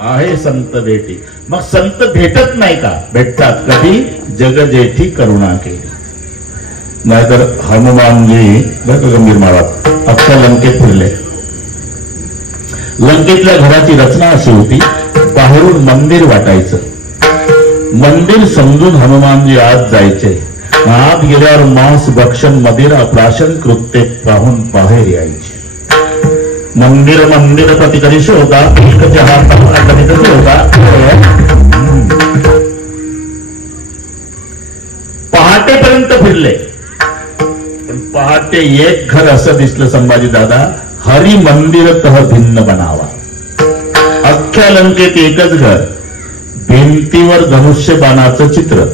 आहे संत भेटी. मग संत भेटत नाही का? भेटतात. कधी? जग जेठी करुणा केली. नाहीतर हनुमानजी गंभीर महाराज अख्ख्या लंकेत फिरले. लंकेतल्या घराची रचना अशी होती, बाहेरून मंदिर वाटायचं. मंदिर समजून हनुमानजी आत जायचे. आत गेल्यावर मांस भक्षण मदिरा प्राशन कृत्य पाहून बाहेर यायचे. मंदिर मंदिर प्रतिकरिश होता होता. पहाटेपर्यंत फिरले, पण पहाटे एक घर असं दिसलं संभाजी दादा, हरी मंदिरतः भिन्न बनावा. अख्ख्या लंकेत एकच घर, भिंतीवर धनुष्यबाणाचं चित्र,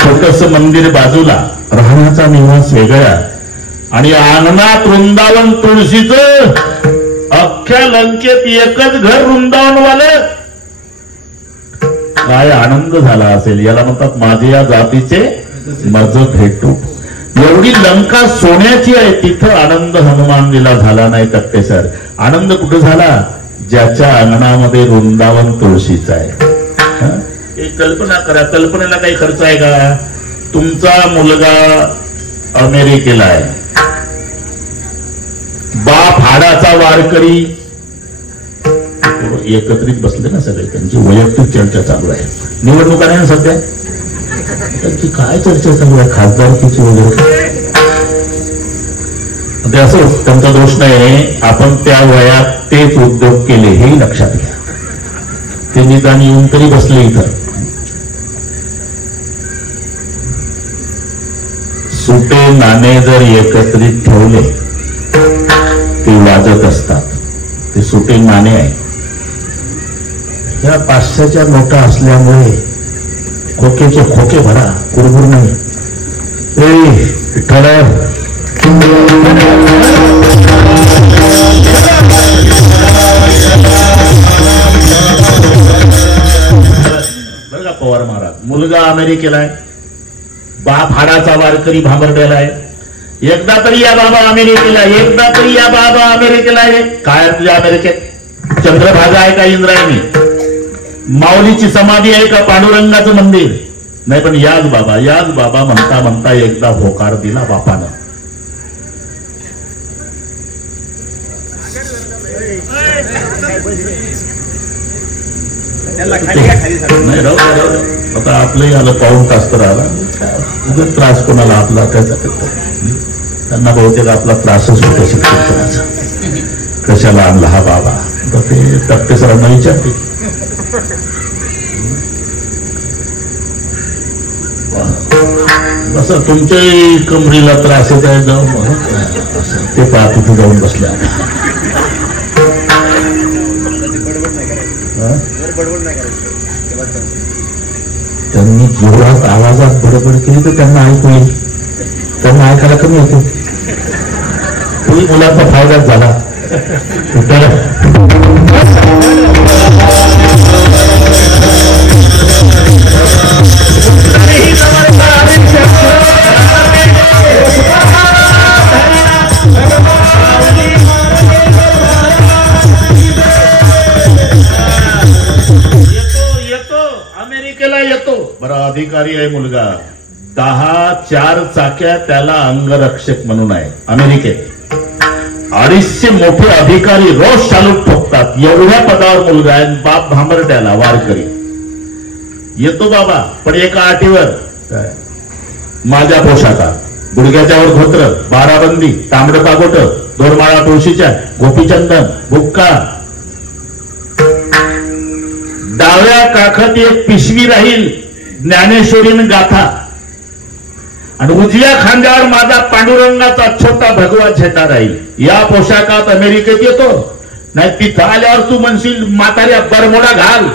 छोटस मंदिर बाजूला, राहण्याचा निवास वेगळा, आणि अंगणात वृंदावन तुळशीचं. अख्ख्या लंकेत एकच घर वृंदावनवालं. काय आनंद झाला असेल. याला म्हणतात माझे या जातीचे मज भेटू. एवढी लंका सोन्याची आहे, तिथं आनंद हनुमानजीला झाला नाही तट्टेसर. आनंद कुठं झाला? ज्याच्या अंगणामध्ये वृंदावन तुळशीचं आहे. एक कल्पना करा, कल्पनेला काही खर्च आहे का? तुमचा मुलगा अमेरिकेला आहे, बाप हाडाचा वारकरी, एकत्रित बसले ना सगळे, त्यांची वैयक्तिक चर्चा चालू आहे. निवडणुका नाही ना सध्या, त्यांची काय चर्चा चालू आहे? खासदारकीची वगैरे. ते असं त्यांचा दोष नाही. आपण त्या वयात तेच उद्योग केले हेही लक्षात घ्या. ते निदान येऊन तरी बसले इथं. सुटे नाणे जर एकत्रित ठेवले ते वाजत असतात. ते सुटे नाणे आहे. या 500च्या नोटा असल्यामुळे खोकेचे खोके भरा, कुरबुर नाही. बरं का पवार महाराज, मुलगा अमेरिकेला आहे, बाप हाडाचा वारकरी भांबरडेला आहे. एकदा तरी या बाबा अमेरिकेला, एकदा तरी या बाबा अमेरिकेला आहे. काय तुझ्या अमेरिकेत? चंद्रभागा आहे का इंद्रायणी? माऊलीची समाधी आहे का पांडुरंगाचं मंदिर? नाही, पण याच बाबा म्हणता म्हणता एकदा होकार दिला बापानं. नाही राहू आता आपलंही आलं, पाऊण तास तर आला. त्रास कोणाला आपला त्याचा त्यांना बहुतेक आपला त्रासच होत असेल कीर्तनाचा. कशाला आणला हा बाबा? ते टप्पे सरांना विचारते. असं तुमच्याही कमरीला त्रास येत आहे, जाऊन ते पहा तिथे जाऊन बसले. त्यांनी जोरात आवाजात बडबड केली तर त्यांना ऐकू येईल. त्यांना ऐकायला कमी होते. तोही मुलाचा फायदाच झाला. येतो अमेरिकेला येतो. बरं अधिकारी आहे मुलगा, 10 4 चाक्या त्याला अंगरक्षक म्हणून आहे अमेरिकेत. 250 मोठे अधिकारी रोज चालून ठोकतात. एवढ्या पदावर मुलगा आहे. बाप भांबरट्याला वारकरी येतो बाबा, पण एका अटीवर, माझ्या पोशाखात, गुडघ्याच्या वर धोत्र, 12 बंदी, तांबडं पागोट, 2 माळा तुळशीच्या, गोपीचंदन, बुक्का, डाव्या काखात एक पिशवी राहील ज्ञानेश्वरीन गाथा, आणि उजव्या खांद्यावर माझा पांडुरंगाचा छोटा भगवा झेंडा राहील. या पोशाखात अमेरिकेत येतो. नाही तिथं आल्यावर तू म्हणशील म्हाताऱ्या बरमोडा घाल,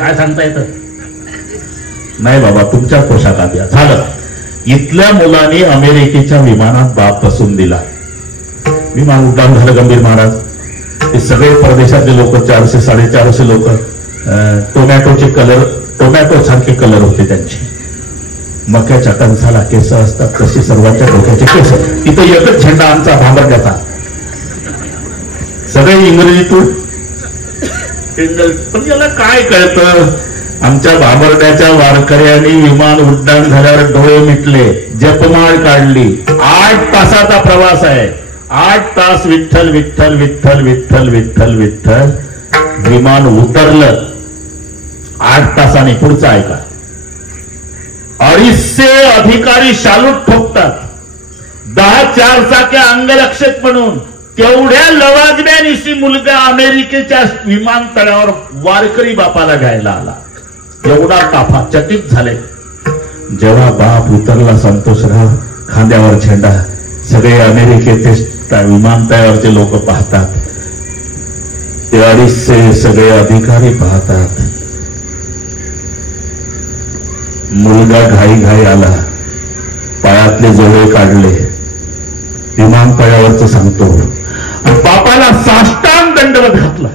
काय सांगता येतं? नाही बाबा, तुमच्या पोशाखात या. झालं. इथल्या मुलांनी अमेरिकेच्या विमानात बाप बसून दिला. विमान उड्डाण झालं. गंभीर महाराज, हे सगळे परदेशातले लोक, 400 450 लोक, टोमॅटोचे कलर, टोमॅटो सारखे कलर होते त्यांचे. मक्याच्या कणसाला केस असतात तसे सर्वांच्या डोक्याचे केस. तिथं एकच झेंडा आमचा भांबरट्याचा. सगळे इंग्रजीतून. पण याला काय कळतं? आमच्या भांबरट्याच्या वारकऱ्यांनी विमान उड्डाण झाल्यावर डोळे मिटले, जपमाळ काढली. 8 तासाचा प्रवास आहे. 8 तास विठ्ठल विठ्ठल विठ्ठल विठ्ठल विठ्ठल विठ्ठल. विमान उतरलं. 8 तासांनी पुढचं ऐका. 250 अधिकारी शालूट ठोकतात. 10 4 चाक्या अंगरक्षक म्हणून. तेवढ्या लवाजम्यानिशी मुलगा अमेरिकेच्या विमानतळावर वारकरी बापाला घ्यायला आला. एवढा ताफा, चकित झाले. जेव्हा बाप उतरला संतोषराव, खांद्यावर झेंडा, सगळे अमेरिकेचे विमानतळावरचे लोक पाहतात. ते 250 सगळे अधिकारी पाहतात. मुलगा घाई घाई आला, पायातले जोडे काढले, विमानतळावरच सांगतो, आणि बापाला साष्टांग दंडवत घातला.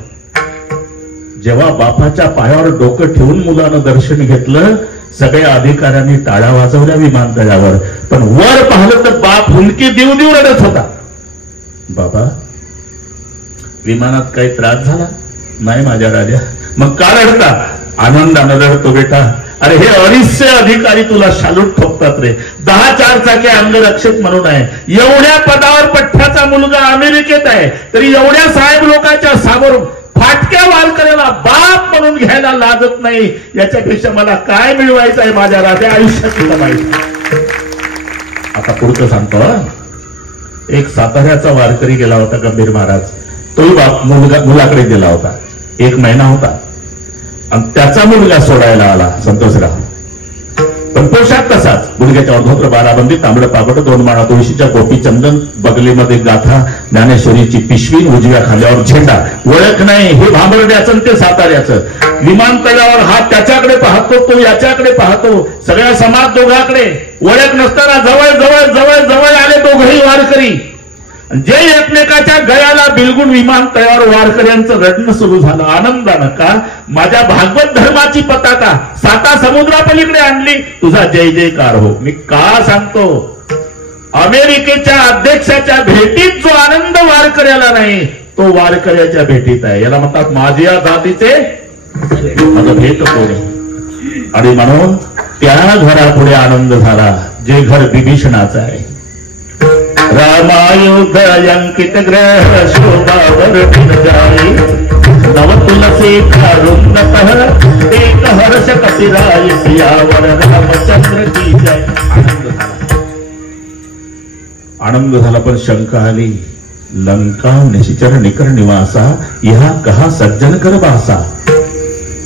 जेव्हा बापाच्या पायावर डोकं ठेवून मुलानं दर्शन घेतलं, सगळ्या अधिकाऱ्यांनी टाळ्या वाजवल्या विमानतळावर. पण वर पाहिलं तर बाप हुंदकी देऊ देऊ रडत होता. बाबा, विमानात काही त्रास झाला नाही माझ्या राजा? मग का रडता? आनंदानं रडतो बेटा. अरे हे 250 अधिकारी तुला शालूट ठोकतात रे. 10 4 चाके अंगरक्षक म्हणून आहे. एवढ्या पदावर पठ्ठाचा मुलगा अमेरिकेत आहे, तरी एवढ्या साहेब लोकांच्या समोर फाटक्या वारकऱ्याला बाप म्हणून घ्यायला लाजत नाही. याच्यापेक्षा मला काय मिळवायचं आहे माझ्या राजा आयुष्यात तुला माहिती. आता पुढचं सांगतो. एक साताऱ्याचा वारकरी गेला होता गंभीर महाराज. तोही बाप मुलाकडे गेला होता. 1 महिना होता, आणि त्याचा मुलगा सोडायला आला संतोषराव. पण पोशाख तसाच, गुडघ्याच्या धोत्र, 12 बंदी, तांबडं पापड, 2 माळा तुळशीच्या, गोपीचंदन, बगलीमध्ये गाथा, ज्ञानेश्वरीची पिशवी, उजव्या खांद्यावर झेंडा. ओळख नाही. हे भांबरड्याचं ते साताऱ्याचं. विमानतळावर हा त्याच्याकडे पाहतो, तो याच्याकडे पाहतो, सगळ्या समाज दोघाकडे. ओळख नसताना जवळ जवळ जवळ जवळ आले दोघही वारकरी. जे एकमेकाच्या गळ्याला बिलगून विमानतळावर वारकऱ्यांचं रडणं सुरू झालं आनंदानं. का? माझ्या भागवत धर्माची पताका 7 समुद्रापलीकडे आणली, तुझा जय जयकार हो. मी का सांगतो? अमेरिकेच्या अध्यक्षाच्या भेटीत जो आनंद वारकऱ्याला नाही, तो वारकऱ्याच्या भेटीत आहे. याला म्हणतात माझ्या जातीचे माझं भेट कोणी. आणि म्हणून त्या घरापुढे आनंद झाला जे घर विभीषणाचं आहे. रामायुध अंकित ग्रह शोभावर जाई, नव तुलसी कारुण्यतः एक हर्ष कपिराय, सियावर रामचंद्र की जय. आनंद झाला. पण शंका आली. लंका निशिचर निकर निवासा, ह्या कहा सज्जन कर बासा.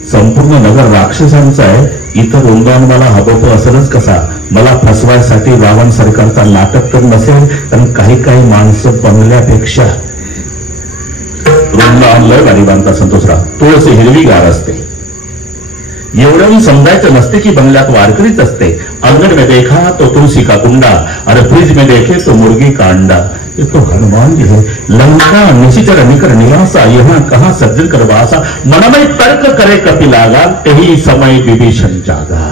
संपूर्ण नगर राक्षसांचं आहे, इतर वृंदावन मला हबवतो असेलच कसा? मला फसवायसाठी रावण सरकारचा नाटक तर नसेल, पण काही काही माणसं बंगल्यापेक्षा वृंदावन लय गाडी बांधता संतोषराव. थोडसे हिरवीगार असते. एवढं समजायचं नसते की बंगल्यात वारकरीच असते. अंगण में देखा तो तुलसी का कुंडा, और फ्रिज में देखे तो मुर्गी का अंडा. ये तो हनुमान जी है. लंका निशिचर निकर निवासा, यहाँ कहा सज्जन कर वासा. मनमय तर्क करे कपिलागा, तेही समय विभीषण जागा.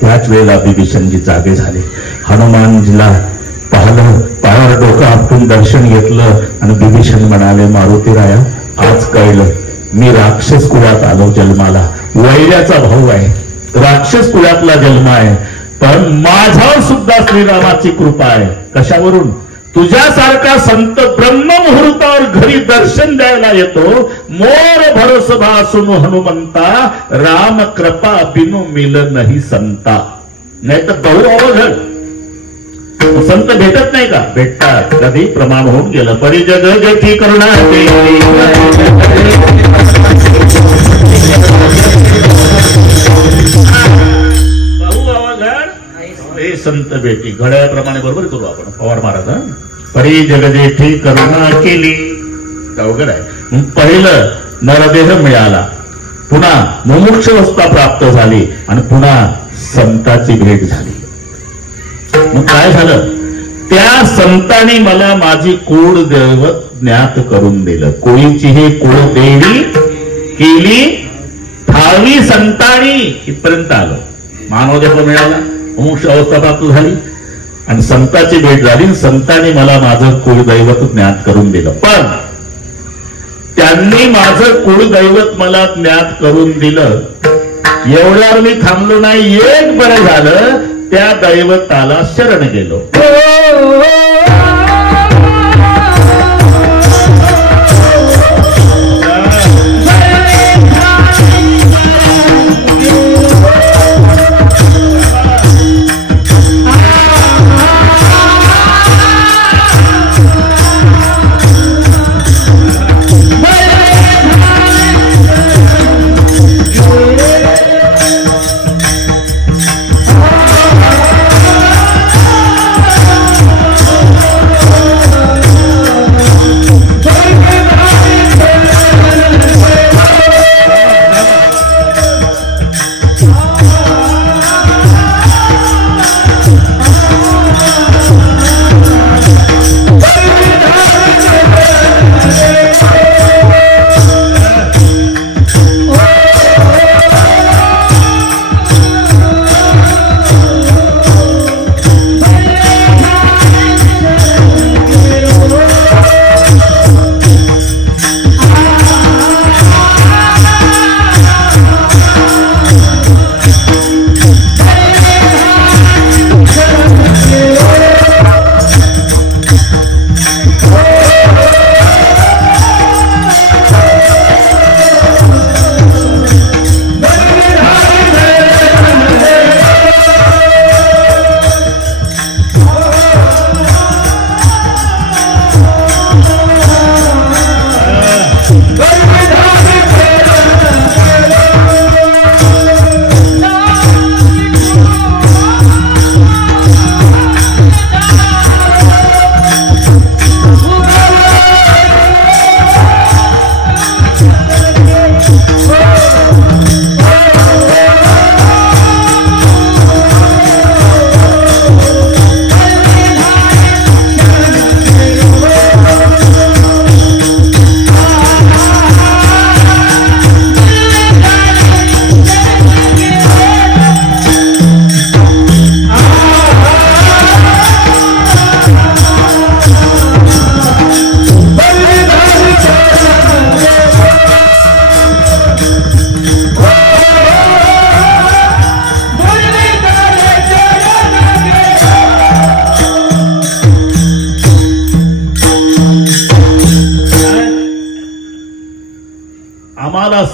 त्याच वेळेला विभीषणजी जागे झाले. हनुमानजीला पाहिलं, पायावर डोकं आपटून दर्शन घेतलं, आणि विभीषण म्हणाले, मारुतीराया आज कळलं, मी राक्षस कुळात आलो जन्माला. वैऱ्याचा भाऊ आहे. राक्षस कुळातला जन्म आहे, पण माझ्यावर सुद्धा श्रीरामाची कृपा आहे. कशावरून? तुझ्यासारखा संत ब्रह्म मुहूर्तावर घरी दर्शन द्यायला येतो. मोर भरोस भासून हनुमंता, राम कृपा बिनु मिल नाही संता. नाही तर बहु अवघड. संत भेटत नाही का? भेटतात. कधी प्रमाण होऊन गेलं. परिजग जेठी करुणा बहु अवघड हे संत भेटी. घड्याळप्रमाणे बरोबर करू आपण. पवार महाराज परिजग जेठी करुणा केली. अवघड आहे. पहिलं नरदेह मिळाला, पुन्हा मुमुक्ष अवस्था प्राप्त झाली आणि पुन्हा संताची भेट झाली. मग काय झालं? त्या संतांनी मला माझी कुळदैवत ज्ञात करून दिलं. कोळीची ही कुळदेवी केली ठावी संतांनी. इथपर्यंत आलं. मानवदेह मिळाला, मुमुक्ष अवस्था प्राप्त झाली आणि संताची भेट झाली. संतांनी मला माझं कुळदैवत ज्ञात करून दिलं. पण त्यांनी माझं कुळदैवत मला ज्ञात करून दिलं, एवढ्यावर मी थांबलो नाही. एक बरं झालं, त्या दैवताला शरण गेलो.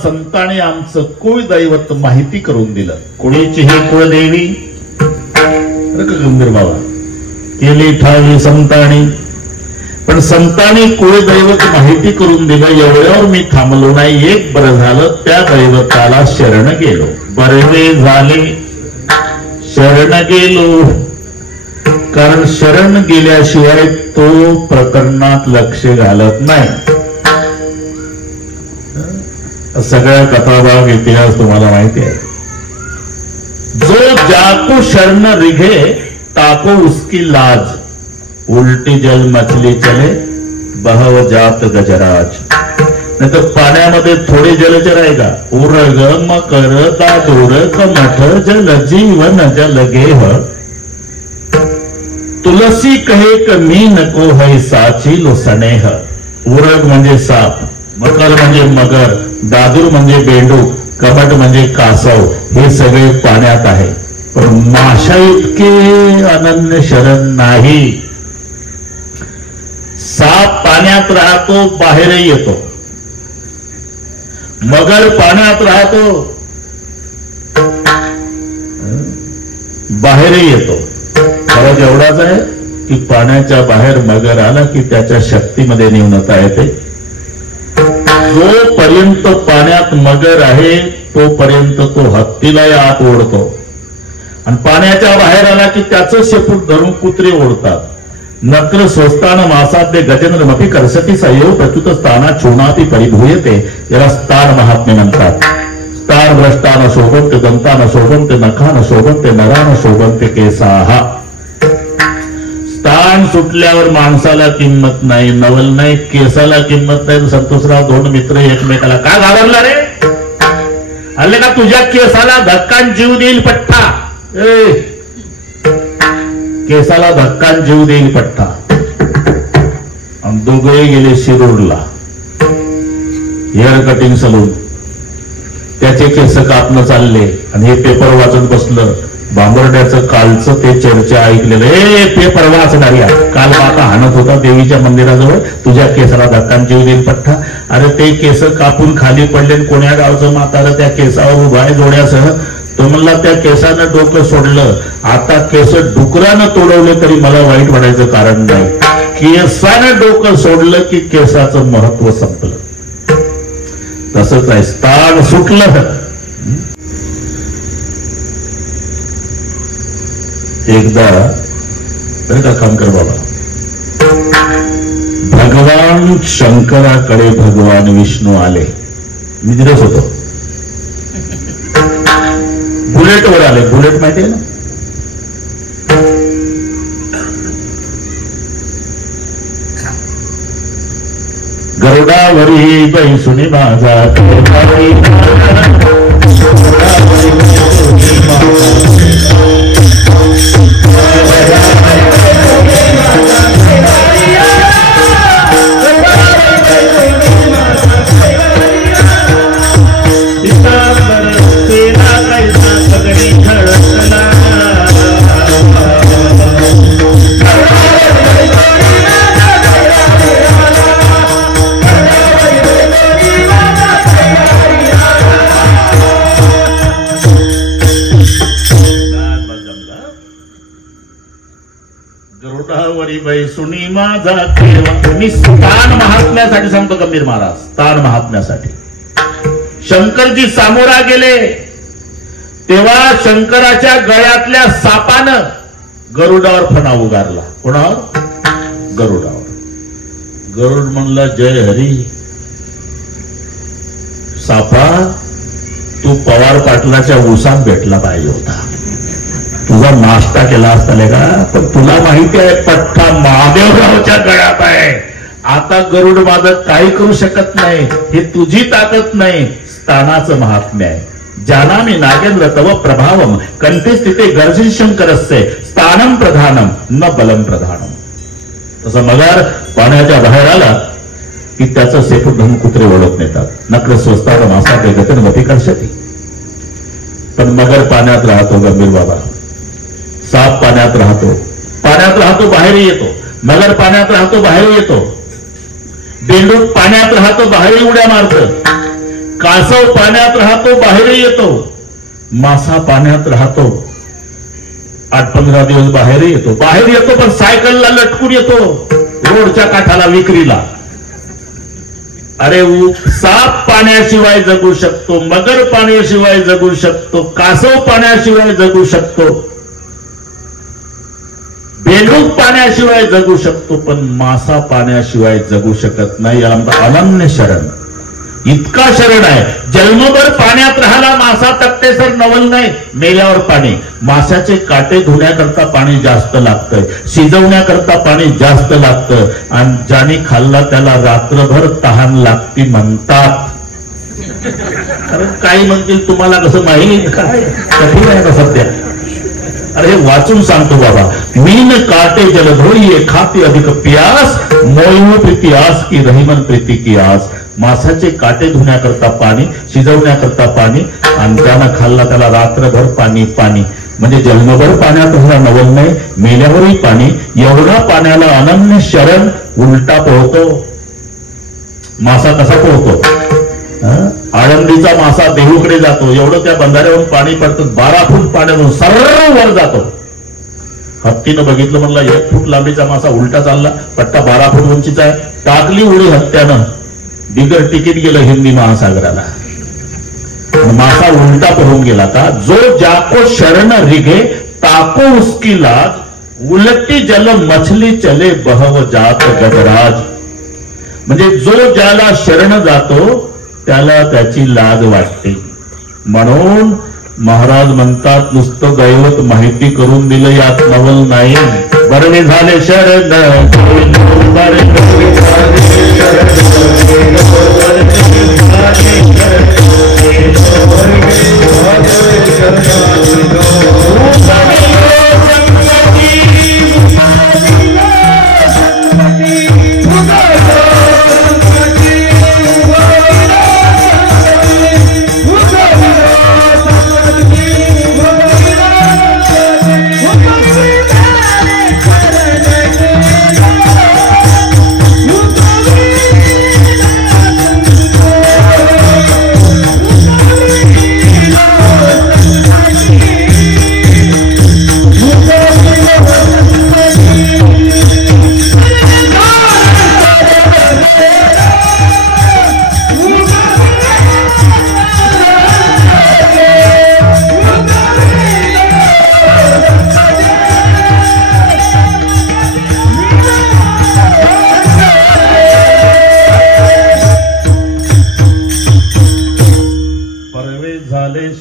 संतांनी आमचं कुळदैवत माहिती करून दिलं. कुळीची ही कुळदेवी गंभीर बाबा केली ठावी संतांनी. पण संतांनी कुळदैवत माहिती करून दिलं, एवढ्यावर मी थांबलो नाही. एक बरं झालं, त्या दैवताला शरण गेलो. बरे झाले शरण गेलो, कारण शरण गेल्याशिवाय तो प्रकरणात लक्ष घालत नाही. सगळ्या कथाभाग इतिहास तुम्हाला माहिती आहे. जो जाको शरण रिघे ताको उसकी लाज, उलटी जल मछली चले बहव जात गजराज. नाही तर पाण्यामध्ये थोडे जलचर आहे का? उरग मकर दादूर कमठ जल जीवन जल गेह. तुलसी कहे क मी नको है साची लो सनेह. उरग म्हणजे साप, मकर म्हणजे मगर, दादूर म्हणजे बेंडूक, कबट म्हणजे कासव, हे सगळे पाण्यात आहे. पण माशा इतके अनन्य शरण नाही. साप पाण्यात राहतो, बाहेरही येतो. मगर पाण्यात राहतो, बाहेरही येतो. फरक एवढाच आहे की पाण्याच्या बाहेर मगर आला की त्याच्या शक्तीमध्ये न्यूनता येते. जोपर्यंत पाण्यात मगर आहे तोपर्यंत तो हत्तीला आत ओढतो, आणि पाण्याच्या बाहेर आला की त्याचं शेपूट धरून कुत्रे ओढतात. नक्र स्वस्तान मासाद्य गजेंद्रमपी करसती सयो प्रच्युत स्थाना चूर्णापी परिभूयते, याला स्थान महात्म्य म्हणतात. स्थान भ्रष्टान शोभन्ते, दंतान शोभन्ते, नखान शोभन्ते, नरान शोभन्ते केसाहा. स्थान सुटल्यावर माणसाला किंमत नाही, नवल नाही, केसाला किंमत नाही. संतोषराव दोन मित्र एकमेकाला का घाबरला रे, आले का तुझ्या केसाला धक्कान जीव देईल पट्टा, केसाला धक्कान जीव देईल पट्टा. आणि दोघे गेले शिरूरला हेअर कटिंग सलून. त्याचे केस कापणं चालले आणि हे पेपर वाचत बसलं. बांबरड्याचं कालचं ते चर्चा ऐकलेलं, पेपर वाचणाऱ्या काल बाबा हाणत होता देवीच्या मंदिराजवळ, तुझ्या केसाला धक्कान जीव देईल पट्टा. अरे ते केस कापून खाली पडले, कोण्या गावचं म्हातारं त्या केसावर उभा आहे जोड्यासह. तो म्हणला त्या केसानं डोकं सोडलं, आता केस डुकरानं तोडवले तरी मला वाईट वाटायचं कारण नाही. केसानं डोकं सोडलं की केसाचं महत्व संपलं. तसंच आहे, स्थान सुटलं. एकदा बरं का काम कर बाबा, भगवान शंकराकडे भगवान विष्णू आले. मी दिवस होतो, बुलेटवर आले. बुलेट माहिती आहे ना, गरुडावरी बैसुनी माझा सुनी माझा केवा. मी स्थान महात्म्यासाठी सांगतो गंभीर महाराज, स्थान महात्म्यासाठी. शंकरजी सामोरा गेले तेव्हा शंकराच्या गळ्यातल्या सापानं गरुडावर फणा उगारला. कोणावर? गरुडावर. गरुड म्हणला, जय हरी. सापा, तू पवार पाटलाच्या उसात भेटला पाहिजे होता, तुझा नाश्ता केला असता का. पण तुला माहिती आहे पठ्ठा महादेवरावच्या गळ्यात आहे. आता गरुड माझं काही करू शकत नाही, हे तुझी ताकद नाही, स्थानाचं महात्म्य आहे. जानामी नागेंद्र तव प्रभावम कंठे स्थिते गर्जन शंकरस्य स्थानम प्रधानम न बलम प्रधानम. तसं मगर पाण्याच्या बाहेर आला की त्याचं शेपूट धरून कुत्रे ओढत नेतात. नक्र स्वस्तान मासात गतीन गती करशती. पण मगर पाण्यात राहतो गंभीर बाबा, साप पाण्यात राहतो, पाण्यात राहतो बाहेर येतो. मगर पाण्यात राहतो बाहेर येतो. बेंडूक पाण्यात राहतो बाहेर उड्या मारतो. कासव पाण्यात राहतो बाहेर येतो. मासा पाण्यात राहतो, 8-15 दिवस बाहेर येतो. बाहेर येतो पण सायकलला लटकून येतो रोडच्या काठाला विक्रीला. अरे साप पाण्याशिवाय जगू शकतो, मगर पाण्याशिवाय जगू शकतो, कासव पाण्याशिवाय जगू शकतो, बेंडूक पाण्याशिवाय जगू शकतो, पण मासा पाण्याशिवाय जगू शकत नाही. याला म्हणतात अनन्य शरण. इतका शरण आहे, जन्मभर पाण्यात राहिला मासा तट्टेसर नवल नाही. मेल्यावर पाणी, माशाचे काटे धुण्याकरता पाणी जास्त लागतंय, शिजवण्याकरता पाणी जास्त लागतं, आणि ज्याने खाल्ला त्याला रात्रभर तहान लागती म्हणतात. कारण काही म्हणतील तुम्हाला कसं माहीत, काय कठीण आहे ना सध्या. अरे वाचून सांगतो बाबा, मीन काटे जलधोळी खाते अधिक प्यास, मोह प्रीती आस की रहिमन प्रीती की आस. मासाचे काटे धुण्याकरता पाणी, शिजवण्याकरता पाणी, आणि त्यानं खाल्ला त्याला रात्रभर पाणी पाणी. म्हणजे जन्मभर पाण्यात तुझा नवल नाही, मेल्यावरही पाणी. एवढा पाण्याला अनन्य शरण उलटा पोहतो. मासा कसा पोहतो? आळंदीचा मासा देहूकडे जातो, एवढं त्या बंधाऱ्यावरून पाणी पडतं, 12 फूट पाण्यातून सर्व वर जातो. हत्तीनं बघितलं, म्हणलं 1 फूट लांबीचा मासा उलटा चालला, पट्टा 12 फूट उंचीचा आहे, टाकली उडी हत्यानं, बिगर तिकीट गेलं हिंदी महासागराला. मासा उलटा पळून गेला का? जो जाको शरण रिगे ताको उसकी लाज, उलटी जल मछली चले बहव जात गजराज. म्हणजे जो ज्याला शरण जातो त्याला त्याची लाज वाटते. म्हणून महाराज म्हणतात, नुसतं दैवत माहिती करून दिलं यात नवल नाही. बरवे झाले शरण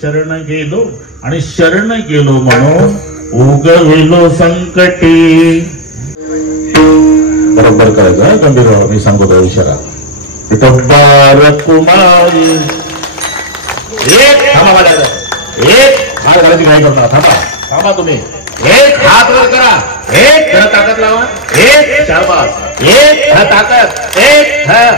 शरण गेलो आणि शरण गेलो म्हणून उगविलो संकटी. बरोबर करायचं गंभीर, मी सांगतो इशारा. तिथं 12 कुमारी, एक थांबा वाजायचं, एक हात घालायची घाई करू नका, थांबा थांबा तुम्ही. एक हात वर करा, एक जरा ताकद लावा, एक शाबास, एक हा ताकद, एक हा.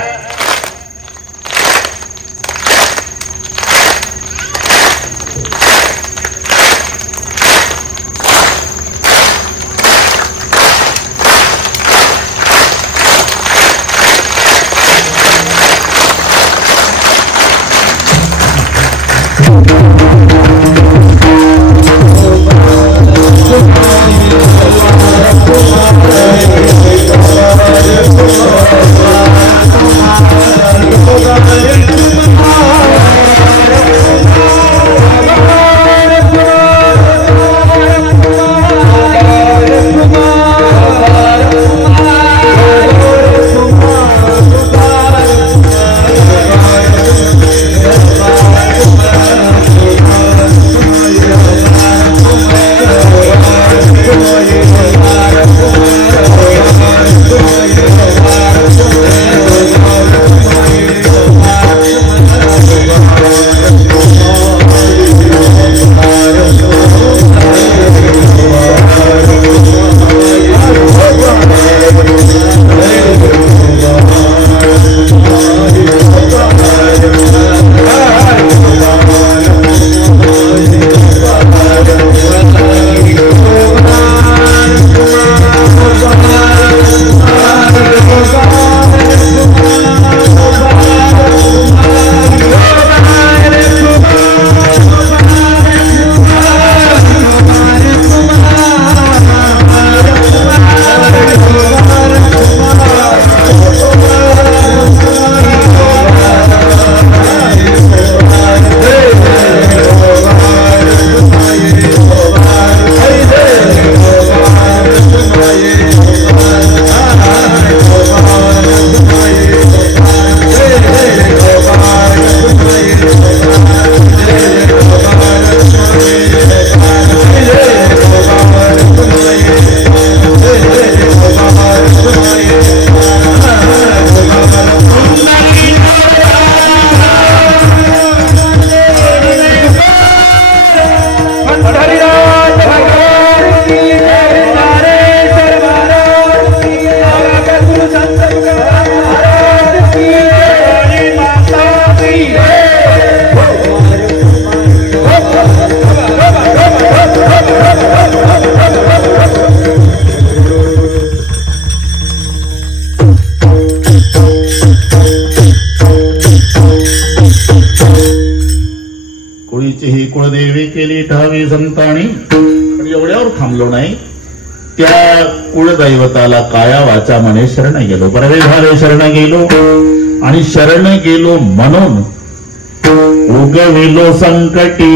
कुळदेवी केली ठावी संतानी. पण एवढ्यावर थांबलो नाही. त्या कुळदैवताला काया वाचा म्हणे शरण गेलो. बरे झाले शरण गेलो. आणि शरण गेलो म्हणून उगविलो संकटी.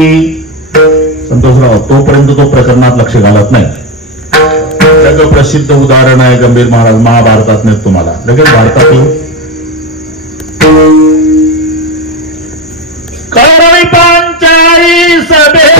संतोषराव तोपर्यंत तो प्रकरणात लक्ष घालत नाही. त्याचं प्रसिद्ध उदाहरण आहे गंभीर महाराज महाभारतात नाही तुम्हाला लगेच भारतात येऊ. कौरवी पांचाळी सभे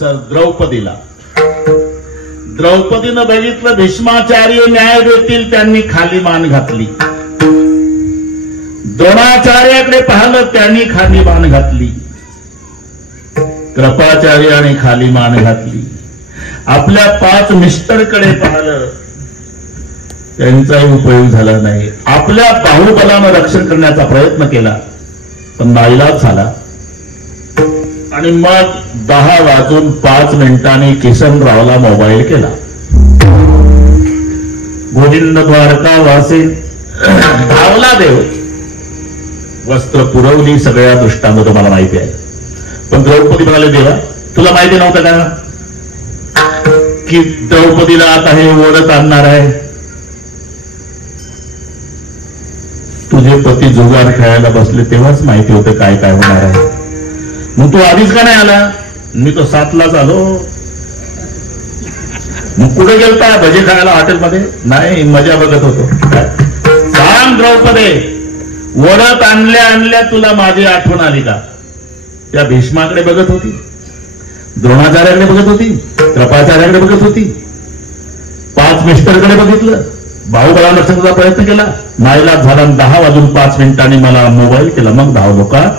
सर द्रौपदीला. द्रौपदीनं बघितलं भीष्माचार्य न्याय देतील त्यांनी खाली मान घातली. द्रोणाचार्याकडे पाहिलं त्यांनी खाली मान घातली. कृपाचार्याने खाली मान घातली. आपल्या 5 मिस्टरकडे पाहिलं त्यांचाही उपयोग झाला नाही. आपल्या बाहुबलानं रक्षण करण्याचा प्रयत्न केला पण नाईलाज झाला. आणि मग 10:05 किसनरावला मोबाईल केला. गोविंद द्वारका वासे धावला देव. वस्त्र पुरवली सगळ्या दृष्टांत तुम्हाला माहिती आहे. पण द्रौपदी म्हणाले देवा तुला माहिती नव्हतं का की द्रौपदीला आता हे ओढत आणणार आहे. तुझे पती जुगार खेळायला बसले तेव्हाच माहिती होतं काय काय होणार आहे. मग तू आधीच का नाही आला. मी तो 7लाच आलो. मग कुठे गेलता भजे खायला हॉटेलमध्ये. नाही मजा बघत होतो. सांग द्रौपदे वरत आणल्या आणल्या तुला माझी आठवण आली का. त्या भीष्माकडे बघत होती. द्रोणाचार्याकडे बघत होती. कृपाचार्याकडे बघत होती. 5 मिस्टरकडे बघितलं. बाहुबला रक्षणाचा प्रयत्न केला नाईलाज झाला. 10:05 मला मोबाईल केला. मग धावलो का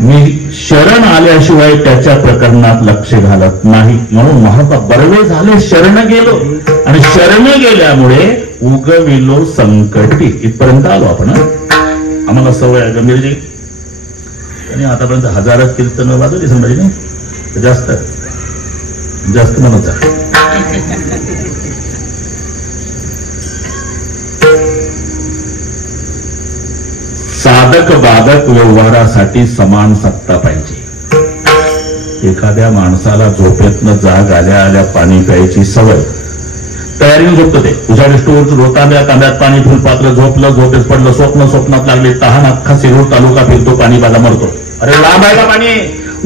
मी शरण आल्याशिवाय त्याच्या प्रकरणात लक्ष घालत नाही. म्हणून महात्मा बरवे झाले शरण गेलो. आणि शरण गेल्यामुळे उगविलो संकटी. इथपर्यंत आलो आपण. आम्हाला सवय आहे गंभीरजी आणि आतापर्यंत 1000 कीर्तन वाजवली संभाजीने. जास्त जास्त म्हणत आहे. साधक बाधक व्यवहारासाठी समान सत्ता पाहिजे. एखाद्या माणसाला झोपेतनं जाग आल्या आल्या पाणी प्यायची सवय तयारीने झोपतं ते. उजाडिष्टूर तांब्यात पाणी फुलपात्र झोपलं झोपेत पडलं स्वप्नात लागले तहान अख्खा सिरूर तालुका फिरतो पाणी बाजा मरतो. अरे लांब आहे का पाणी.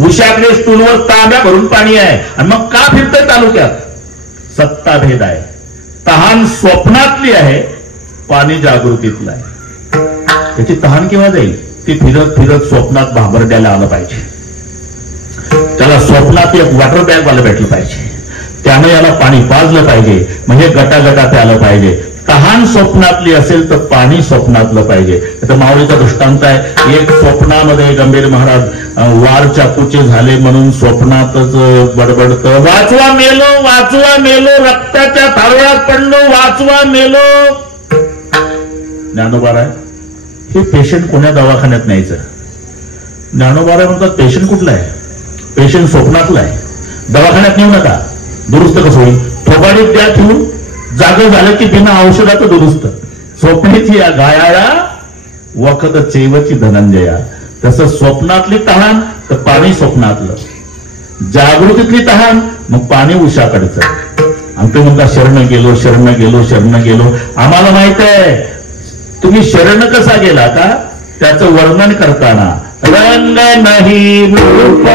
उशाकडे स्टूलवर तांब्या भरून पाणी आहे आणि मग का फिरतंय तालुक्यात. सत्ता भेद आहे. तहान स्वप्नातली आहे पाणी जागृतीतलं आहे. त्याची तहान केव्हा जाईल ती फिरत फिरत स्वप्नात भाबरड्याला आलं पाहिजे. त्याला स्वप्नात एक वॉटर बॅग वाला भेटलं पाहिजे. त्यानं याला पाणी पाजलं पाहिजे. म्हणजे गटागटा प्यालं पाहिजे. तहान स्वप्नातली असेल तर पाणी स्वप्नातलं पाहिजे. तर माऊलीचा दृष्टांत आहे. एक स्वप्नामध्ये गंभीर महाराज वार चाकूचे झाले म्हणून स्वप्नातच बडबडत, वाचवा मेलो, रक्ताच्या थारोळ्यात पडलो, वाचवा मेलो. ज्ञानोबा हे पेशंट कोण्या दवाखान्यात न्यायचं? ज्ञानोबा म्हणतात पेशंट कुठला आहे? पेशंट स्वप्नातला आहे, दवाखान्यात नेऊ नका. दुरुस्त कसं होईल? थोबाडीत द्या ठेवून, जागं झालं की बिना औषधाचं दुरुस्त. स्वप्नेची या गायाला वखत चैवची धनंजया. तसं स्वप्नातली तहान तर पाणी स्वप्नातलं, जागृतीतली तहान मग पाणी उषाकडचं. आणि ते म्हणता शरण गेलो. आम्हाला माहित आहे तुम्ही शरण कसा गेला का, त्याचं वर्णन करताना रंग नाही रूप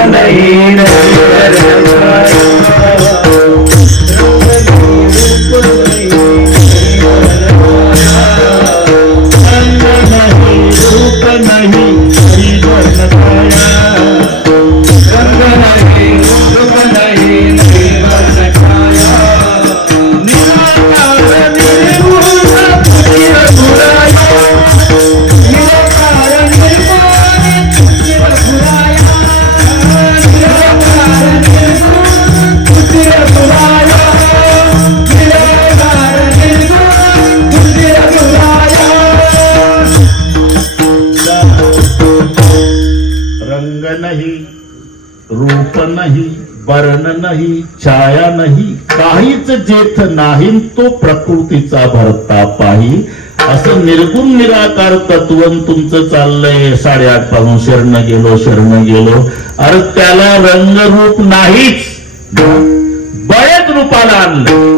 नाही वर्ण नाही, छाया नाही, काहीच जेथ नाही, तो प्रकृतीचा भरता पाही. असं निर्गुण निराकार तत्वन तुमचं चाललंय 8:30 पासून. शरण गेलो. अरे त्याला रंगरूप नाहीच, बळेच रूपाला आणलं.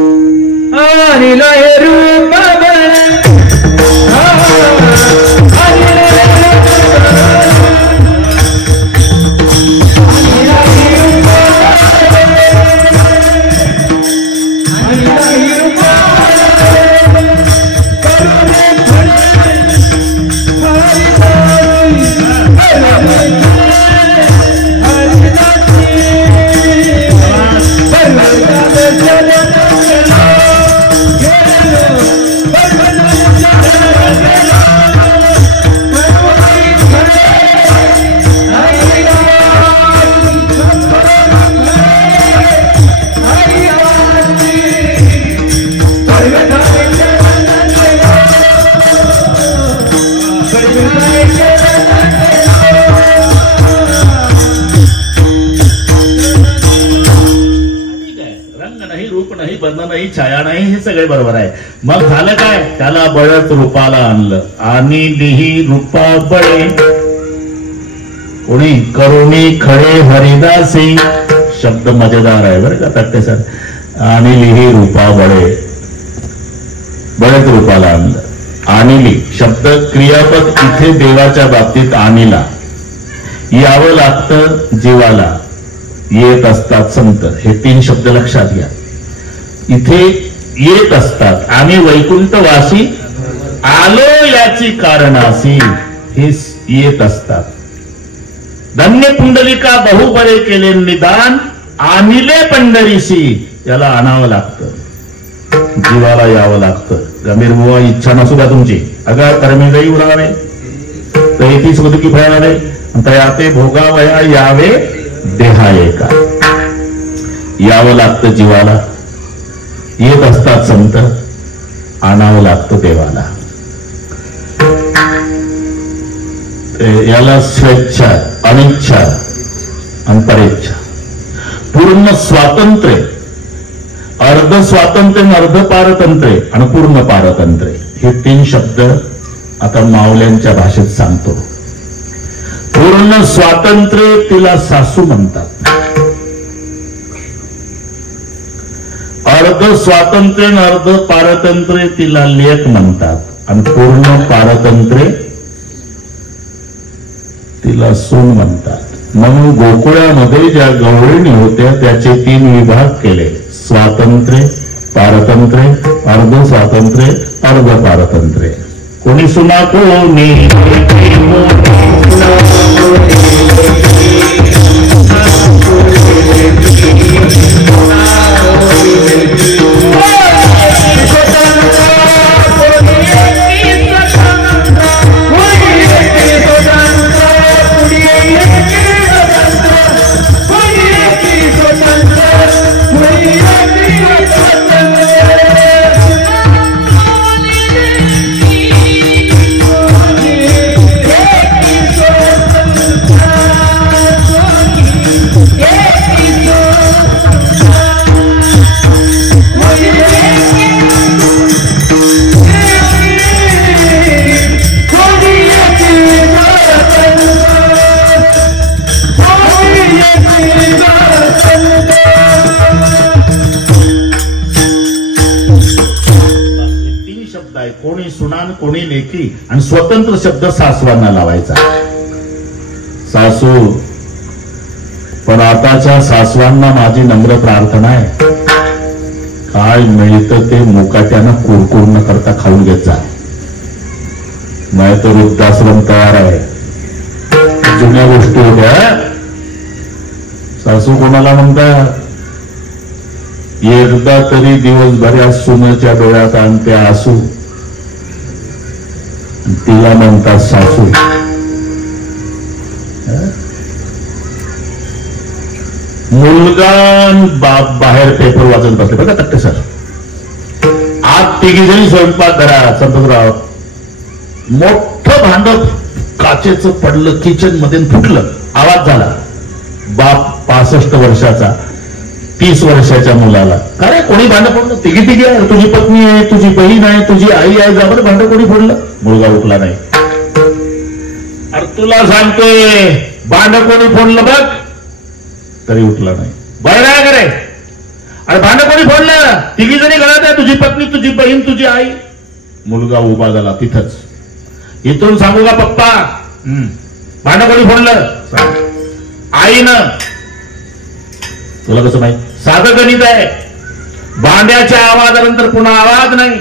नाही, छाया नाही, हे सगळे बरोबर आहे. मग झालं काय? त्याला बळच रूपाला आणलं. आणि लिही रूपा बळे कोणी करुणी खडे हरिदासी. शब्द मजेदार आहे बरं का तट्टे सर. आणि लिही रूपा बळे, बळच रूपाला आणलं. आणिली शब्द क्रियापद इथे देवाच्या बाबतीत आणीला. यावं लागतं जीवाला, येत असतात संत. हे 3 शब्द लक्षात घ्या. इथे येत असतात आणि वैकुंठवासी आलो याची कारणासी, हे येत असतात. धन्य पुंडलिका बहुबरे केले निदान, आणिले पंढरीशी. त्याला आणावं लागतं, जीवाला यावं लागतं. गंभीर बुवा इच्छा नसू का तुमची, अगं कर्मी जाई उरावे तैती सुखदुखी फळावे तयाते भोगावया यावे देहाये का. यावं लागतं जीवाला, येत असतात संत, आणावं लागतं देवाला. याला स्वेच्छा, अनिच्छा आणि परेच्छा. पूर्ण स्वातंत्र्य, अर्ध स्वातंत्र्य, अर्ध पारतंत्र्य आणि पूर्ण पारतंत्र्य, हे 3 शब्द आता मावल्यांच्या भाषेत सांगतो. पूर्ण स्वातंत्र्य तिला सासू म्हणतात, अर्ध स्वातंत्र्य अर्ध पारतंत्र्य तिला लेक म्हणतात, आणि पूर्ण पारतंत्र्य तिला सून म्हणतात. म्हणून गोकुळामध्ये ज्या गवळणी होत्या त्याचे 3 विभाग केले. स्वातंत्र्य, पारतंत्र्य, अर्ध स्वातंत्र्य, अर्ध पारतंत्र्य. कोणी सुना कोणी घ्यायची आणि स्वतंत्र शब्द सासवांना लावायचा. सासू, पण आताच्या सासवांना माझी नम्र प्रार्थना आहे, काय मिळतं ते मुकाट्यानं कुरकुर न करता खाऊन घेत जा, नाही तर वृद्धाश्रम तयार आहे. जुन्या गोष्टी होत्या. सासू कोणाला म्हणतात, एकदा तरी दिवसभरात सुनेच्या डोळ्यात आणते आसू, तिला म्हणतात सासू. मुलगा बाप बाहेर पेपर वाचत बसले बघा तक्ते सर. आज तिघी जणी स्वयंपाक घरात. संतोषराव, मोठं भांड काचेचं पडलं किचन मध्ये, फुटलं, आवाज झाला. बाप 65 वर्षाचा 30 वर्षाच्या मुलाला, अरे कोणी भांड फोडलं? तिघी तिघी आहे, तुझी पत्नी आहे, तुझी बहीण आहे, तुझी आई आहे, जा बरं भांड कोणी फोडलं? मुलगा उठला नाही. अरे तुला सांगतोय भांड कोणी फोडलं बघ, तरी उठला नाही. बरं काय करे? अरे भांड कोणी फोडलं? तिघी जणी घरात आहे, तुझी पत्नी, तुझी बहीण, तुझी आई. मुलगा उभा झाला तिथंच. इथून सांगू का पप्पा, भांड कोणी फोडलं? आईनं. तुला कसं माहित? साधं गणित आहे. भांड्याच्या आवाजानंतर पुन्हा आवाज नाही,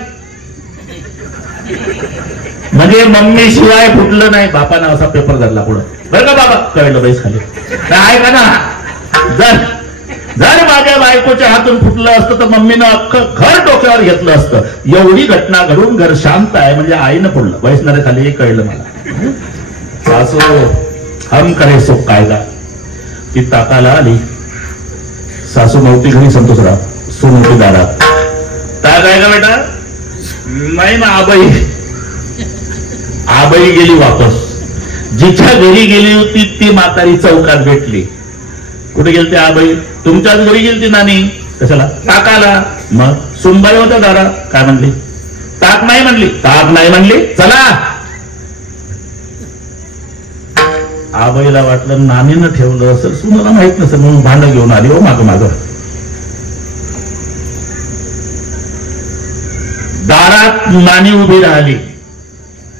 म्हणजे मम्मी शिवाय फुटलं नाही. बापानं असा पेपर धरला पुढं, बरं का बाबा? कळलं बाईस खाली आहे का ना. जर माझ्या बायकोच्या हातून फुटलं असतं तर मम्मीनं अख्खं घर डोक्यावर घेतलं असतं. एवढी घटना घडून घर शांत आहे म्हणजे आईनं फोडलं. वैष्णरे खाली हे कळलं मला. सासू हम करे सो कायदा. ती ताकाला आली. सासू नव्हती घरी. संतोषराव सून होती दारात. ताक आहे का बेटा? नाही ना आबाई. आबाई गेली वापस. जिच्या घरी गेली होती ती म्हातारी चौकात भेटली. कुठे गेलते आबाई? तुमच्याच घरी गेलती नानी. कशाला? ताकाला. मग सुनबाई होत्या दारात. काय म्हणली? ताक नाही म्हणली. ताक नाही म्हणली, चला. आबाईला वाटलं नानीनं ठेवलं असेल, सुनाला माहित नसेल म्हणून भांड घेऊन आली. हो माग माग दारात नानी उभी राहिली.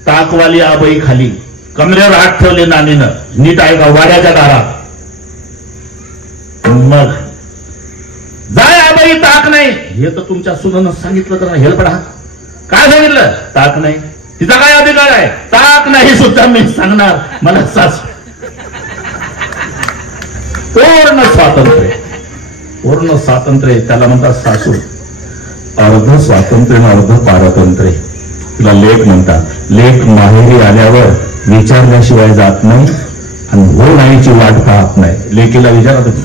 ताकवाली आबाई खाली. कमरेवर हात ठेवले नानीनं. नीट आहे का? वाड्याच्या दारात. मग जाय आबाई, ताक नाही. हे तर तुमच्या सुनानं सांगितलं तर हेल पडा. काय सांगितलं? ताक नाही. तिचा काय अधिकार आहे? ताक नाही सुद्धा मी सांगणार. मला सासू पूर्ण स्वातंत्र्य. पूर्ण स्वातंत्र्य त्याला म्हणतात सासू. अर्ध स्वातंत्र्य अर्ध पारतंत्र्य. तिला लेक म्हणतात. लेक माहेरी आल्यावर विचारल्याशिवाय जात नाही आणि हो नाहीची वाट पाहत नाही. लेकीला विचारा तुम्ही.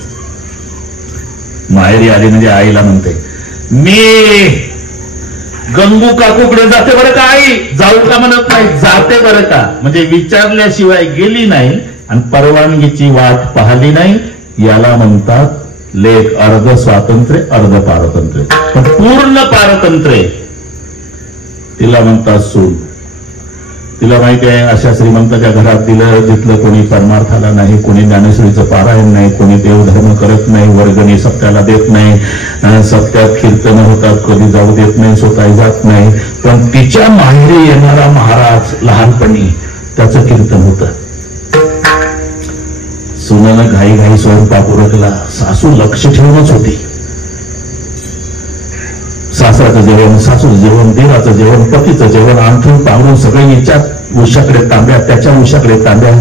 माहेरी आली म्हणजे आईला म्हणते, मी गंगू काकूकडे जाते बरं का आई. जाऊ का म्हणत नाही, जाते बरं का. म्हणजे विचारल्याशिवाय गेली नाही आणि परवानगीची वाट पाहिली नाही. याला म्हणतात लेक. अर्ध स्वातंत्र्य अर्ध पारतंत्र्य. पण पूर्ण पारतंत्र्य तिला म्हणतात सून. तिला माहिती आहे अशा श्रीमंताच्या घरात दिलं जिथलं कोणी परमार्थाला नाही, कोणी ज्ञानेश्वरीचं पारायण नाही, कोणी देवधर्म करत नाही, वर्गणी सत्याला देत नाही, सत्यात कीर्तन होतात कधी जाऊ देत नाही, स्वतः जात नाही. पण तिच्या माहेरी येणारा महाराज लहानपणी त्याचं कीर्तन होतं. सुनानं घाई घाई स्वयंपाक उरकला. सासू लक्ष ठेवूनच होती. सासऱ्याचं जेवण, सासूचं जेवण, देवाचं जेवण, पतीचं जेवण, अंथरून पांघरून सगळे याच्या उशाकडे तांब्या, त्याच्या उशाकडे तांब्या,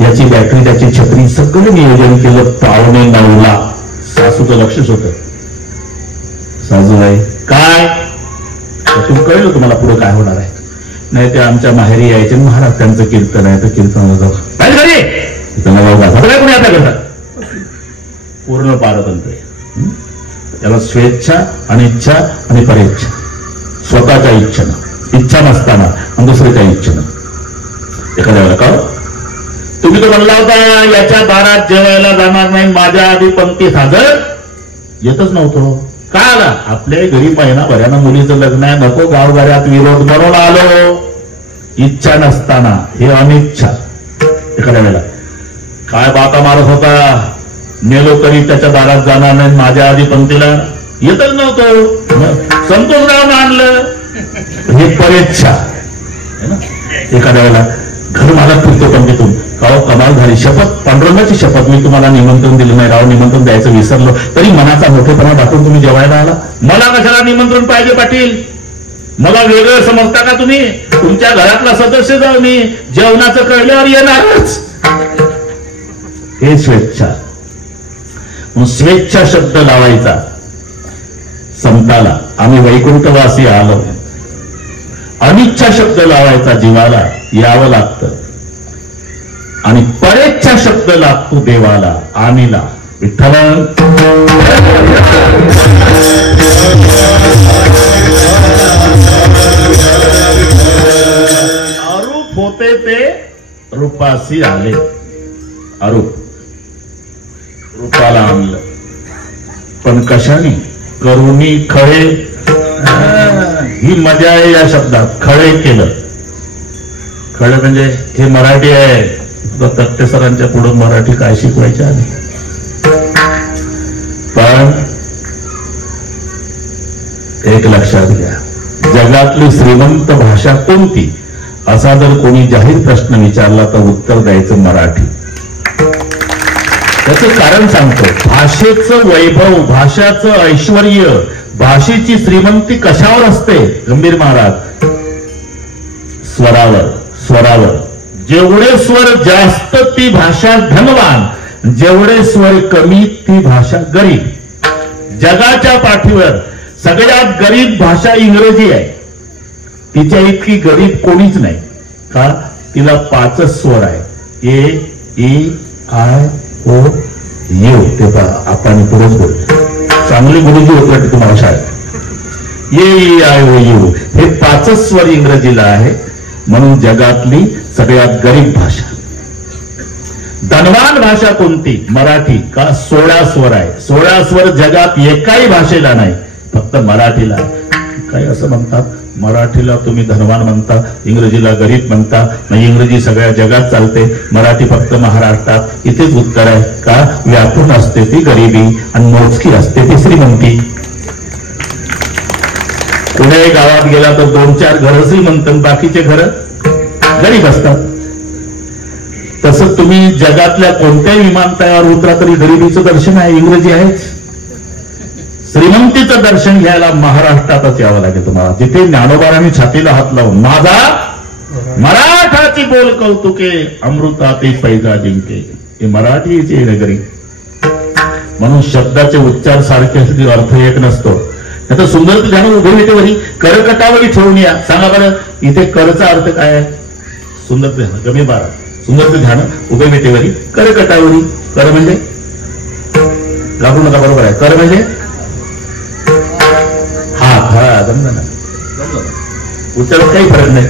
याची बॅटरी, त्याची छत्री, सगळं नियोजन केलं. 8:45 सासूचं लक्षच होतं. सासूबाई काय तुम्ही कळलं तुम्हाला पुढे काय होणार आहे? नाही ते आमच्या माहेरी यायचे महाराज, त्यांचं कीर्तन आहे तर कीर्तन होतं. कोणी आता करतात. पूर्ण पारतंत्र्य. त्याला स्वेच्छा, अनिच्छा आणि परेच्छा. स्वतःच्या इच्छेनं, इच्छा नसताना आणि दुसऱ्याच्या इच्छेनं. एखाद्या वेळेला का तुम्ही तो म्हणला होता याच्या दारात जेवायला जाणार नाही, माझ्या आधी पंक्तीत हजर येतच नव्हतो. का आला? आपल्या घरी महिनाभरानं मुलीचं लग्न आहे, नको गावगाड्यात विरोध म्हणून आलो. इच्छा नसताना. हे अनिच्छा. एखाद्या वेळेला काय बाका मारत होता, नेलो तरी त्याच्या दारात जाणार नाही, माझ्या आधी पंक्तीला येतच नव्हतो. संतोषरावनं आणलं. हे परेच्छा. एखाद्या वेळेला घर मला फिरतो पंडितून काव कमाल झाली शपथ पांडुरंगाची शपथ मी तुम्हाला निमंत्रण दिलं नाही राव निमंत्रण द्यायचं विसरलो तरी मनाचा मोठेपणा दाखवून तुम्ही जेवायला आला मला कशाला निमंत्रण पाहिजे पाटील मला वेगळं समजता का तुम्ही तुमच्या घरातला सदस्य जाऊ मी जेवणाचं कळल्यावर येणारच हे स्वेच्छा स्वेच्छा शब्द लावायचा संताला आम्ही वैकुंठवासी आलो अनिच्छा शब्द लावायचा जीवाला यावं लागतं आणि परेच्छा शब्द लागतो देवाला आमीला विठ्ठल अरूप होते ते रूपासी आले अरूप रूपाला आणलं पण कशाने करुणी खळे ही मजा आहे या शब्दात खळे केलं खळे म्हणजे हे मराठी आहे तट्टे सरांच्या पुढे मराठी काय शिकवायचे आधी पण एक लक्षात घ्या जगातली श्रीमंत भाषा कोणती असा जर कोणी जाहीर प्रश्न विचारला तर उत्तर द्यायचं मराठी त्याचं कारण सांगतो भाषेचं वैभव भाषाचं ऐश्वर्य भाषेची श्रीमंती कशावर असते गंभीर महाराज स्वरावर स्वरावर जेवढे स्वर जास्त ती भाषा धनवान जेवढे स्वर कमी ती भाषा गरीब जगाच्या पाठीवर सगळ्यात गरीब भाषा इंग्रजी आहे तिच्या इतकी गरीब कोणीच नाही का तिला 5 स्वर आहे ए ई आय ओ यू ते आपण पुढेच बोलतो चांगली गुरुजी होत तुम्हाला शाळेत ए ई आय ओ यू हे 5 स्वर इंग्रजीला आहे म्हणून जगातली सगळ्यात गरीब भाषा धनवान भाषा कोणती मराठी का 16 स्वर आहे 16 स्वर जगात एकाही भाषेला नाही फक्त मराठीला काही असं म्हणतात मराठीला तुम्ही धनवान म्हणता इंग्रजीला गरीब म्हणता नाही इंग्रजी सगळ्या जगात चालते मराठी फक्त महाराष्ट्रात इथेच उत्तर आहे का व्यापून असते ती गरिबी आणि मोजकी असते ती श्रीमंती कुठेही गावात गेला तर 2-4 घर श्रीमंत बाकीचे घर गरीब असतात तसं तुम्ही जगातल्या कोणत्याही विमानतळावर उतरा तरी गरिबीचं दर्शन आहे इंग्रजी आहेच श्रीमंतीचं दर्शन घ्यायला महाराष्ट्रातच यावं लागेल तुम्हाला जिथे ज्ञानोबारांनी छातीला हात लावून माझा मराठाची बोल कौतुके अमृताते पैजा जिंके हे मराठीची नगरी म्हणून शब्दाचे उच्चार सारखे असले अर्थ एक नसतो त्याचा सुंदर ध्यान उभे विटेवरी करकटावरी ठेवून या सांगा बरं इथे करचा अर्थ काय आहे सुंदर ध्यान कमी 12 सुंदर ध्यान उभे विटेवरी करकटावरी कर म्हणजे घाबरू नका बरोबर आहे कर म्हणजे उच्चारात काही फरक नाही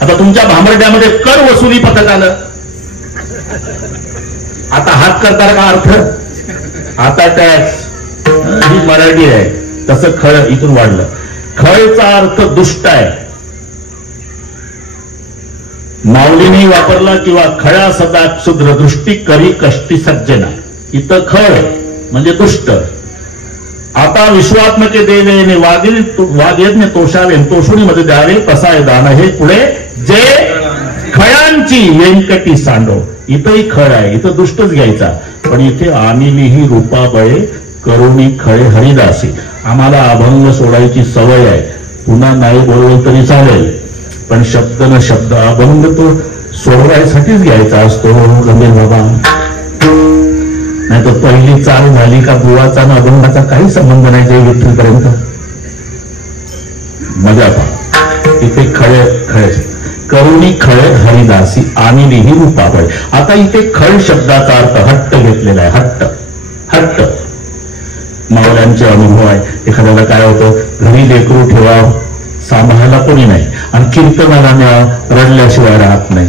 आता तुमच्या भांबर्ड्यामध्ये कर वसुली पथक आलं आता हात करता का अर्थ आता टॅक्स ही मराठी आहे तसं खळ इथून वाढलं खळचा अर्थ दुष्ट आहे माऊलीने वापरला किंवा खळा सदा क्षुद्र दृष्टी करी कष्टी सज्जना इथं खळ म्हणजे दुष्ट आता विश्वात्मके देवेने वागयज्ञ तोषावे तोषुणीमध्ये द्यावे कसाय दान हे पुढे जे खळांची व्यंकटी सांडो इथंही खळ आहे इथं दुष्टच घ्यायचा पण इथे आमिलीही रूपाबळे करुणी खळे हरिदासी आम्हाला अभंग सोडायची सवय आहे पुन्हा नाही बोलवलं तरी चालेल पण शब्द न शब्द अभंग तो सोडवायसाठीच घ्यायचा असतो गंभीर बाबा नाही तर पहिली चाल झाली का बुवाचा ना अभंगाचा काही संबंध नाही जय विठ्ठलपर्यंत मजा पा इथे खळे खळे करुणी खळे हरिदासी आमिलीही रूपाबळे आता इथे खळ शब्दाचा अर्थ हट्ट घेतलेला आहे हट्ट हट्ट मावळ्यांचे अनुभव आहे एखाद्याला काय होतं घरी लेकरू ठेवा सांभाळायला कोणी नाही आणि कीर्तनाला रडल्याशिवाय राहत नाही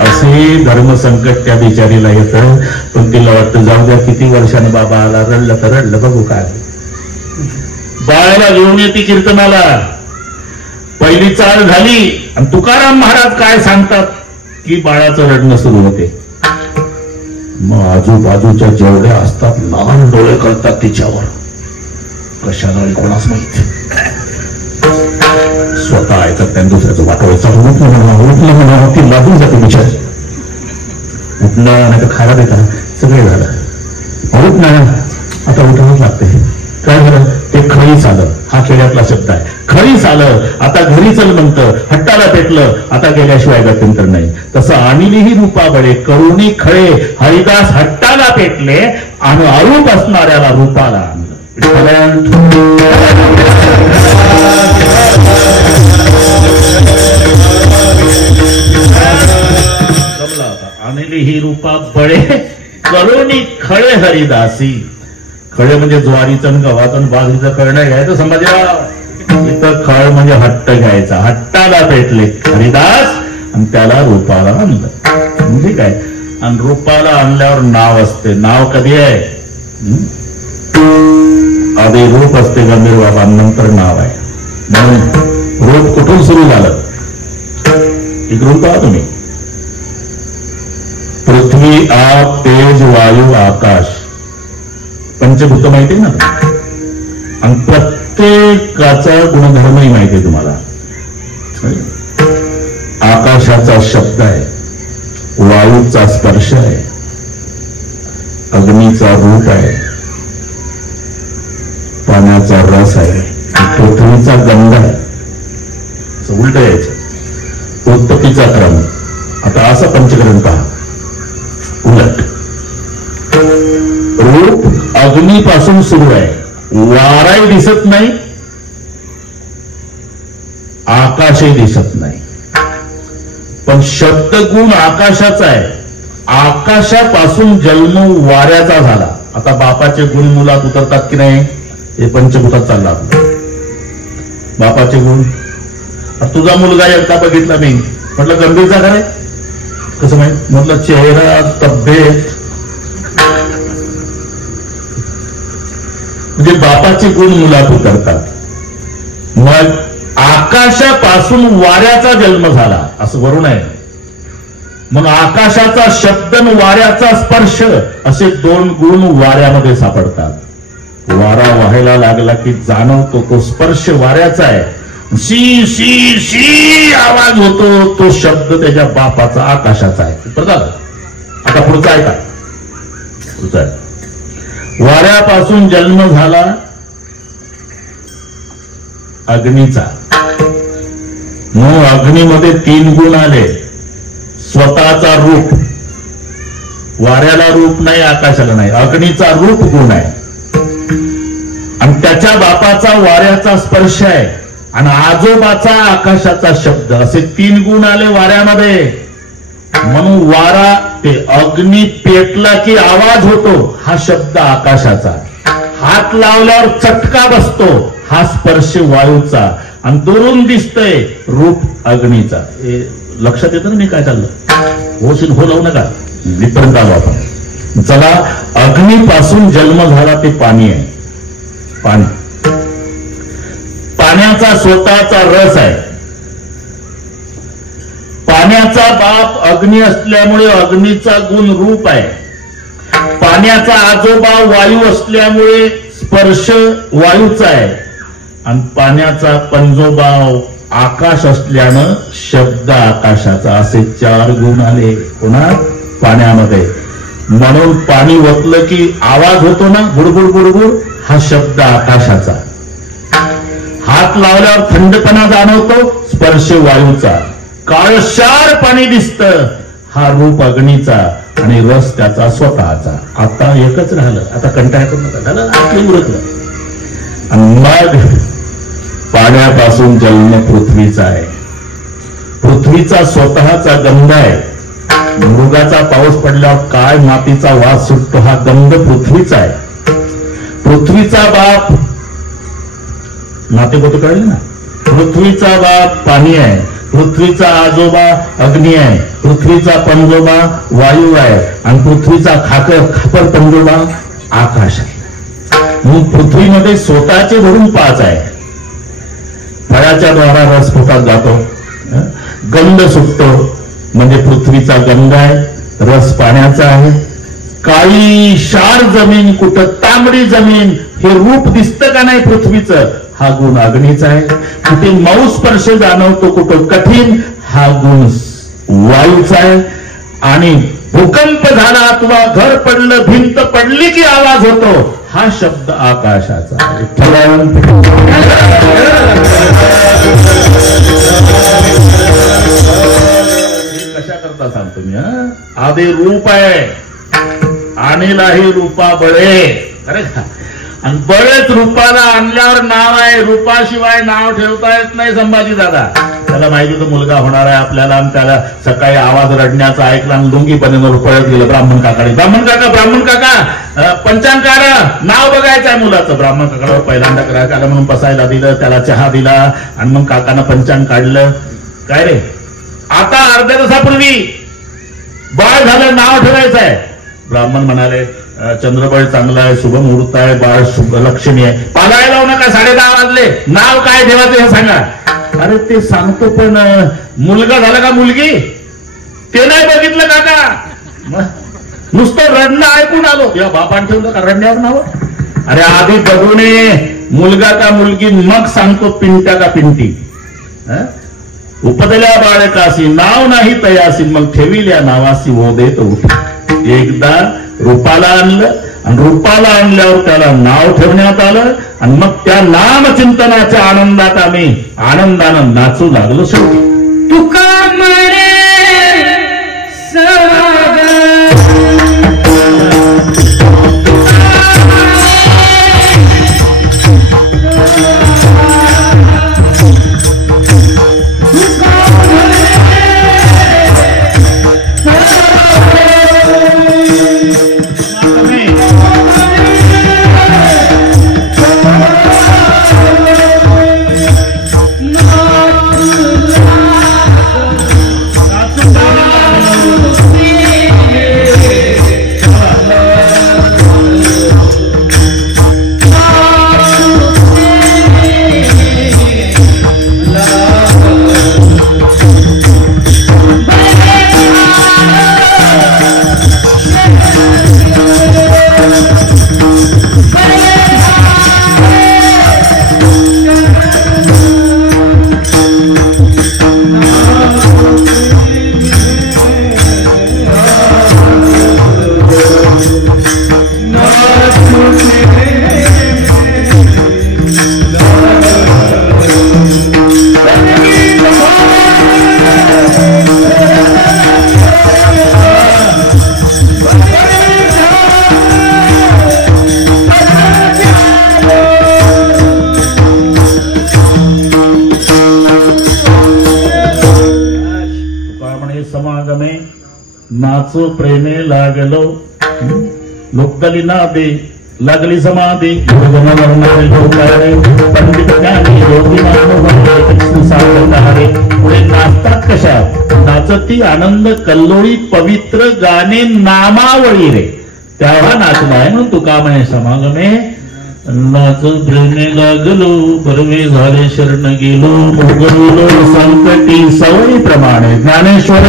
असे धर्मसंकट त्या बिचारीला येतं पण तिला वाटतं जाऊ द्या किती वर्षाने बाबा आला रडलं तर रडलं बघू काय बाळाला घेऊन येते कीर्तनाला पहिली चाल झाली आणि तुकाराम महाराज काय सांगतात की बाळाचं रडणं सुरू होते मग आजूबाजूच्या जेवढ्या असतात लहान डोळे करतात तिच्यावर कशाला कोणाच माहित स्वतः ऐकत नाही दुसऱ्याचं वाटवायचं उठलं म्हणा ती लागून जाते विचार उठणं नाही तर खायला देता सगळे झालं उठ ना आता उठावंच लागते काय झालं ते खळीच आलं हा खेड्यातला शब्द आहे खळीच आलं आता घरी चल म्हणतं हट्टाला पेटलं आता गेल्याशिवाय गत्यंतर नाही तसं आणलीही रूपा बळे करुणी खळे हरिदास हट्टाला पेटले आणि अरूप असणाऱ्याला रूपाला आणलं आणली ही रूपा बळे करुणी खळे हरिदासी खळे म्हणजे ज्वारीचं आणि गव्हाचं आणि बाजरीचं कळणं घ्यायचं समजा इथं खळ म्हणजे हट्ट घ्यायचा हट्टाला पेटले हरिदास आणि त्याला रूपाला आणलं म्हणजे काय आणि रूपाला आणल्यावर नाव असते नाव कधी आहे आधी रूप असते गंभीर बाबा नंतर नाव आहे म्हणून रूप कुठून सुरू झालं इकडून पहा तुम्ही पृथ्वी आप तेज वायू आकाश पंचभूत माहिती आहे ना आणि प्रत्येकाचा गुणधर्मही माहिती आहे तुम्हाला आकाशाचा शब्द आहे वायूचा स्पर्श आहे अग्नीचा रूप आहे पाण्याचा रस आहे पृथ्वीचा गंध आहे उलट यायचं उत्पत्तीचा क्रम आता असं पंचकरण पहा उलट रूप अग्नीपासून सुरू आहे वाराही दिसत नाही आकाशही दिसत नाही पण शब्दगुण आकाशाचा आहे आकाशापासून जन्म वाऱ्याचा झाला आता बापाचे गुण मुलात उतरतात की नाही हे पंचभूतात चालला बापाचे गुण तुझा मुलगा एकदा बघितला मी म्हटलं गंभीरचा काय कसं माहित म्हटलं चेहरा तब्येत म्हणजे बापाचे गुण मुलात उतरतात मग आकाशापासून वाऱ्याचा जन्म झाला असं वरून आहे मग आकाशाचा शब्द आणि वाऱ्याचा स्पर्श असे दोन गुण वाऱ्यामध्ये सापडतात वारा वाहायला लागला की जाणवतो तो स्पर्श वाऱ्याचा आहे शी शी शी आवाज होतो तो शब्द त्याच्या बापाचा आकाशाचा आहे बरं आता पुढचा आहे का पुढचा आहे वाऱ्यापासून जन्म झाला अग्नीचा मग अग्नीमध्ये 3 गुण आले स्वतःचा रूप वाऱ्याला रूप नाही आकाशाला नाही अग्नीचा रूप गुण आहे आणि त्याच्या बापाचा वाऱ्याचा स्पर्श आहे आणि आजोबाचा आकाशाचा शब्द असे 3 गुण आले वाऱ्यामध्ये म्हणून वारा ते अग्नी पेटला की आवाज होतो हा शब्द आकाशाचा हात लावल्यावर चटका बसतो हा स्पर्श वायूचा आणि दुरून दिसतंय रूप अग्नीचा हे लक्षात येतं ना मी काय चाललं हो लावू नका इथपर्यंत आलो आपण चला अग्नीपासून जन्म झाला ते पाणी आहे पाणी पाण्याचा स्वतःचा रस आहे पाण्याचा बाप अग्नी असल्यामुळे अग्नीचा गुण रूप आहे पाण्याचा आजोबा वायू असल्यामुळे स्पर्श वायूचा आहे आणि पाण्याचा पंजोबा आकाश असल्यानं शब्द आकाशाचा असे 4 गुण आले पुन्हा पाण्यामध्ये म्हणून पाणी ओतलं की आवाज होतो ना बुडबुड बुडबुड हा शब्द आकाशाचा हात लावल्यावर थंडपणा जाणवतो स्पर्श वायूचा काळशार पाणी दिसतं हा रूप अग्नीचा आणि रस त्याचा स्वतःचा आता एकच राहिलं आता कंटाळा करू नका झालं आपलं उरकलं आणि मग पाण्यापासून जन्म पृथ्वीचा आहे पृथ्वीचा स्वतःचा गंध आहे मृगाचा पाऊस पडल्यावर काय मातीचा वास सुटतो हा गंध पृथ्वीचा आहे पृथ्वीचा बाप नाते कोते कळले ना पृथ्वीचा बाप पाणी आहे पृथ्वीचा आजोबा अग्नी आहे पृथ्वीचा पंजोबा वायू आहे आणि पृथ्वीचा खापर पंजोबा आकाश आहे मग पृथ्वीमध्ये स्वतःचे धरून 5 आहे फळाच्या द्वारा रस पोटात जातो गंध सुटतो म्हणजे पृथ्वीचा गंध आहे रस पाण्याचा आहे काळी शार जमीन कुठं तांबडी जमीन हे रूप दिसतं का नाही पृथ्वीचं हा गुण अग्नीचा आहे. कुठे मऊ स्पर्श जाणवतो, कुठं कठीण, हा गुण वायूचा आहे. आणि भूकंप झाला अथवा घर पडलं, भिंत पडली की आवाज होतो, हा शब्द आकाशाचा आहे. कशा करता सांगतो मी. आधी रूप आहे, आणीलाही रूपा बळे. अरे आणि बळेच रूपाला आणल्यावर नाव आहे. रूपाशिवाय नाव ठेवता येत नाही संभाजी दादा. त्याला माहिती तो मुलगा होणार आहे आपल्याला. आणि त्याला सकाळी आवाज रडण्याचा ऐकला आणि लुंगीपणीवर पळत गेलं ब्राह्मण काकाकडे. ब्राह्मण काका पंचांकार नाव बघायचं आहे मुलाचं. ब्राह्मण काकाला पहिल्यांदा ग्राहक आला म्हणून बसायला दिलं, त्याला चहा दिला आणि मग काकानं पंचांग काढलं. काय रे, आता अर्ध्या तासापूर्वी बाळ झालं, नाव ठेवायचं आहे. ब्राह्मण म्हणाले चंद्रबळ चांगला आहे, शुभ मुहूर्त आहे, बाळ शुभ लक्षणी आहे. पालायला लावू नका, 10:30 वाजले, नाव काय ठेवायचं हे सांगा. अरे ते सांगतो पण मुलगा झाला का मुलगी ते नाही बघितलं काका. नुसतं रडणं ऐकून आलो. या बापान ठेवलं का रडण्यावर नाव. अरे आधी बघून मुलगा का मुलगी, मग सांगतो पिंट्या का पिंटी. उपदल्या बाळकाशी नाव नाही तयासी, मग ठेविल्या नावासी वो देत उठी. एकदा रूपाला आणलं आणि रूपाला आणल्यावर त्याला नाव ठेवण्यात आलं आणि मग त्या नामचिंतनाच्या आनंदात आम्ही आनंदानं नाचू लागलो. शेवटी तुका मरे नाचो प्रेमे लागलो लोकदली नादे लागली समाधी. पंडित ज्ञानी पुढे नाचतात कशा, नाचती आनंद कल्लोळी पवित्र गाणे नामावळी रे, तेव्हा नाचणं आहे. म्हणून तुका म्हणे समागमे नाच प्रेमे लागलो परमे झाले शरण गेलो मोगलो संकटी सवयी प्रमाणे. ज्ञानेश्वर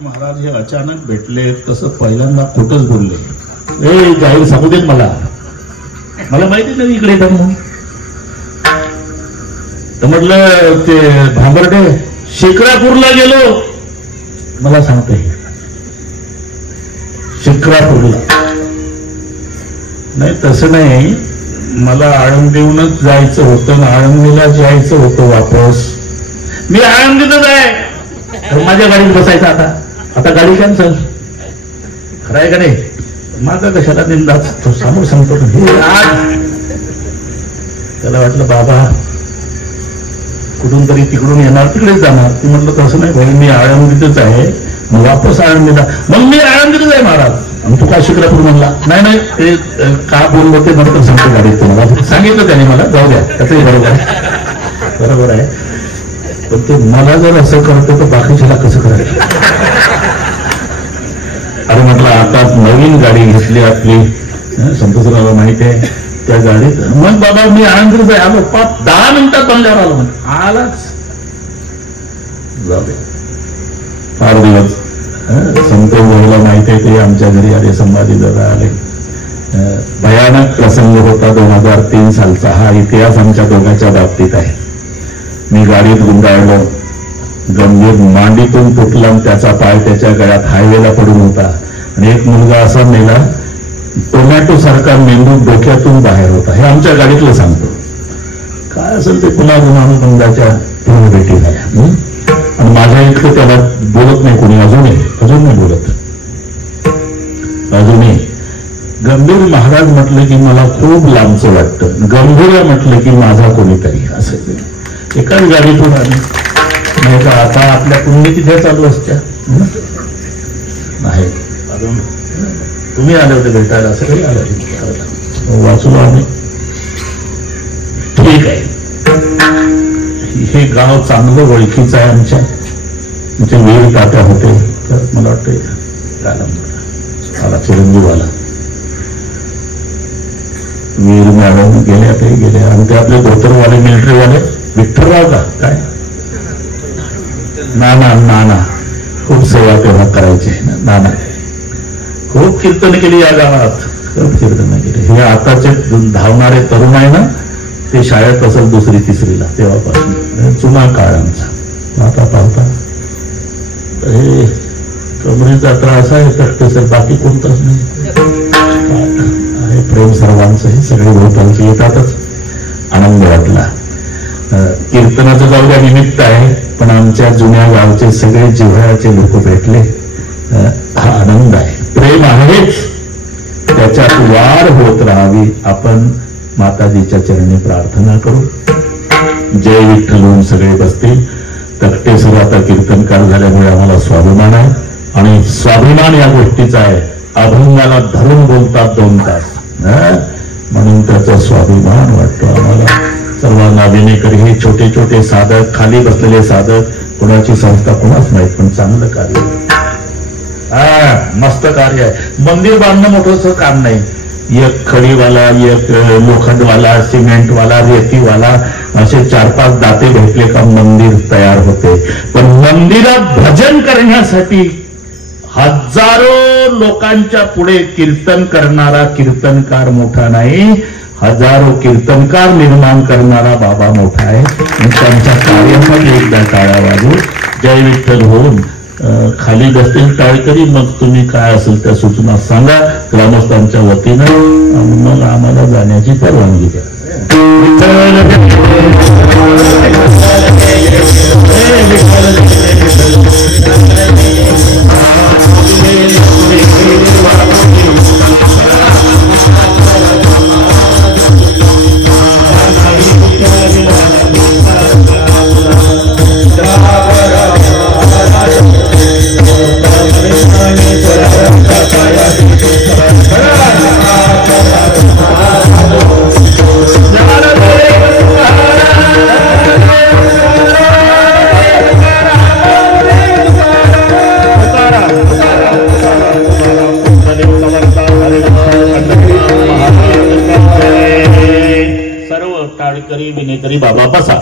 महाराज हे अचानक भेटले, तसं पहिल्यांदा खोटच बोलले. ए जाहीर सांगू देत मला माहिती नाही इकडे येतात म्हणून. तर म्हटलं ते भांबर्डे शिक्रापूरला गेलो. मला सांगते शिक्रापूरला नाही, तसं नाही, मला आळंदीहूनच जायचं होतं, आळंदीला जायचं होतं वापस. मी आळंदीतच आहे, माझ्या गाडीत बसायचं. आता गाडी कॅन्सल. खरं आहे का नाही. माझा कशाला निंदा समोर सांगतो. त्याला वाटलं बाबा कुठून तरी तिकडून येणार, तिकडेच जाणार. ती म्हटलं तसं नाही भाई, मी आळंदीतच आहे, मग वापस आळंदीला. मग मी आळंदीतच आहे महाराज. आणि तू का शिक्रापूर म्हणला. नाही ते का बोललो ते नंतर सांगतो गाडीत तुम्हाला. सांगितलं त्याने मला, जाऊ द्या, त्याचंही बरोबर आहे. पण ते मला जर असं करतो तर बाकीच्याला कसं करायचं. अरे म्हटलं आता नवीन गाडी घेतली आपली, संतोषरावला माहिती आहे त्या गाडीत. मग बाबा मी आनंदीच आहे, आलो 10 मिनिटात बनल्यावर आलो म्हणजे आलाच. जाऊ दे फार दिवस. संतोष भाऊला माहिती आहे ते आमच्या घरी आले, संभाजी दादा आले. भयानक प्रसंग होता 2003 सालचा. हा इतिहास आमच्या दोघांच्या बाबतीत आहे. मी गाडीत गुंडाळलो, गंभीर मांडीतून तुटला, त्याचा पाय त्याच्या गळ्यात हायवेला पडून होता. आणि एक मुलगा असा मेला, टोमॅटो सारखा मेंदू डोक्यातून बाहेर होता. हे आमच्या गाडीतलं सांगतो. काय असेल ते पुन्हा गुणानुबंधाच्या पूर्ण भेटी झाल्या. आणि माझ्या इतकं त्याला बोलत नाही कोणी, अजून नाही बोलत. अजूनही गंभीर महाराज म्हटलं की मला खूप लांबचं वाटतं, गंभीर म्हटलं की माझा कोणीतरी असं. एकाच गाडीतून आली नाही का. आता आपल्या पुण्यतिथ्या चालू असत्या नाही. अजून तुम्ही आले होते भेटायला, असं काही आलं वाचलो आम्ही. ठीक आहे. हे गाव चांगलं ओळखीचं आहे आमच्या. म्हणजे वीर तात्या होते तर मला वाटतं आला चिरंजीवाला वीर मॅडम गेल्या ते गेले. आणि ते आपले धोतरवाले मिलिटरीवाले विठ्ठलराव का काय नाना खूप सेवा तेव्हा करायचे. नाना खूप कीर्तन केली या गावात, खूप कीर्तन केली. हे आताचे धावणारे तरुण आहे ना, ते शाळेत असेल 2री 3रीला तेव्हापासून जुना काळ आमचा. आता पाहता हे कमरेचा त्रास आहे कट्टेसर, बाकी कोणताच नाही. प्रेम सर्वांचं हे सगळे भोवतालचे येतातच. आनंद वाटला. कीर्तनाचं जाऊ द्या निमित्त आहे, पण आमच्या जुन्या गावचे सगळे जिव्हाळ्याचे लोक भेटले. हा आनंद आहे. प्रेम आहेच, त्याच्यात वाढ होत राहावी. आपण माताजीच्या चरणी प्रार्थना करू. जय विठ्ठल होऊन सगळे बसतील. तकटेसर आता कीर्तनकार झाल्यामुळे आम्हाला स्वाभिमान आहे. आणि स्वाभिमान या गोष्टीचा आहे. अभंगाला धरून बोलतात 2 तास, म्हणून त्याचा स्वाभिमान वाटतो आम्हाला सर्वांना. विनेकरी हे छोटे छोटे साधक, खाली बसलेले साधक, कोणाची संस्था कोणाच माहीत, पण चांगलं कार्य. मस्त कार्य आहे. मंदिर बांधणं मोठंसं काम नाही. एक खडीवाला, एक लोखंडवाला, सिमेंटवाला, रेतीवाला, असे 4-5 दाते भेटले का मंदिर तयार होते. पण मंदिरात भजन करण्यासाठी हजारो लोकांच्या पुढे कीर्तन करणारा कीर्तनकार मोठा नाही, हजारो कीर्तनकार निर्माण करणारा बाबा मोठा आहे. त्यांच्या कार्यामध्ये एकदा टाळ्या वाजवू. जय विठ्ठल होऊन खाली बसतील टाळकरी. मग तुम्ही काय असेल त्या सूचना सांगा ग्रामस्थांच्या वतीनं, मग आम्हाला जाण्याची परवानगी द्या. सर्व टाळकरी विनेकरी बाबा बसा.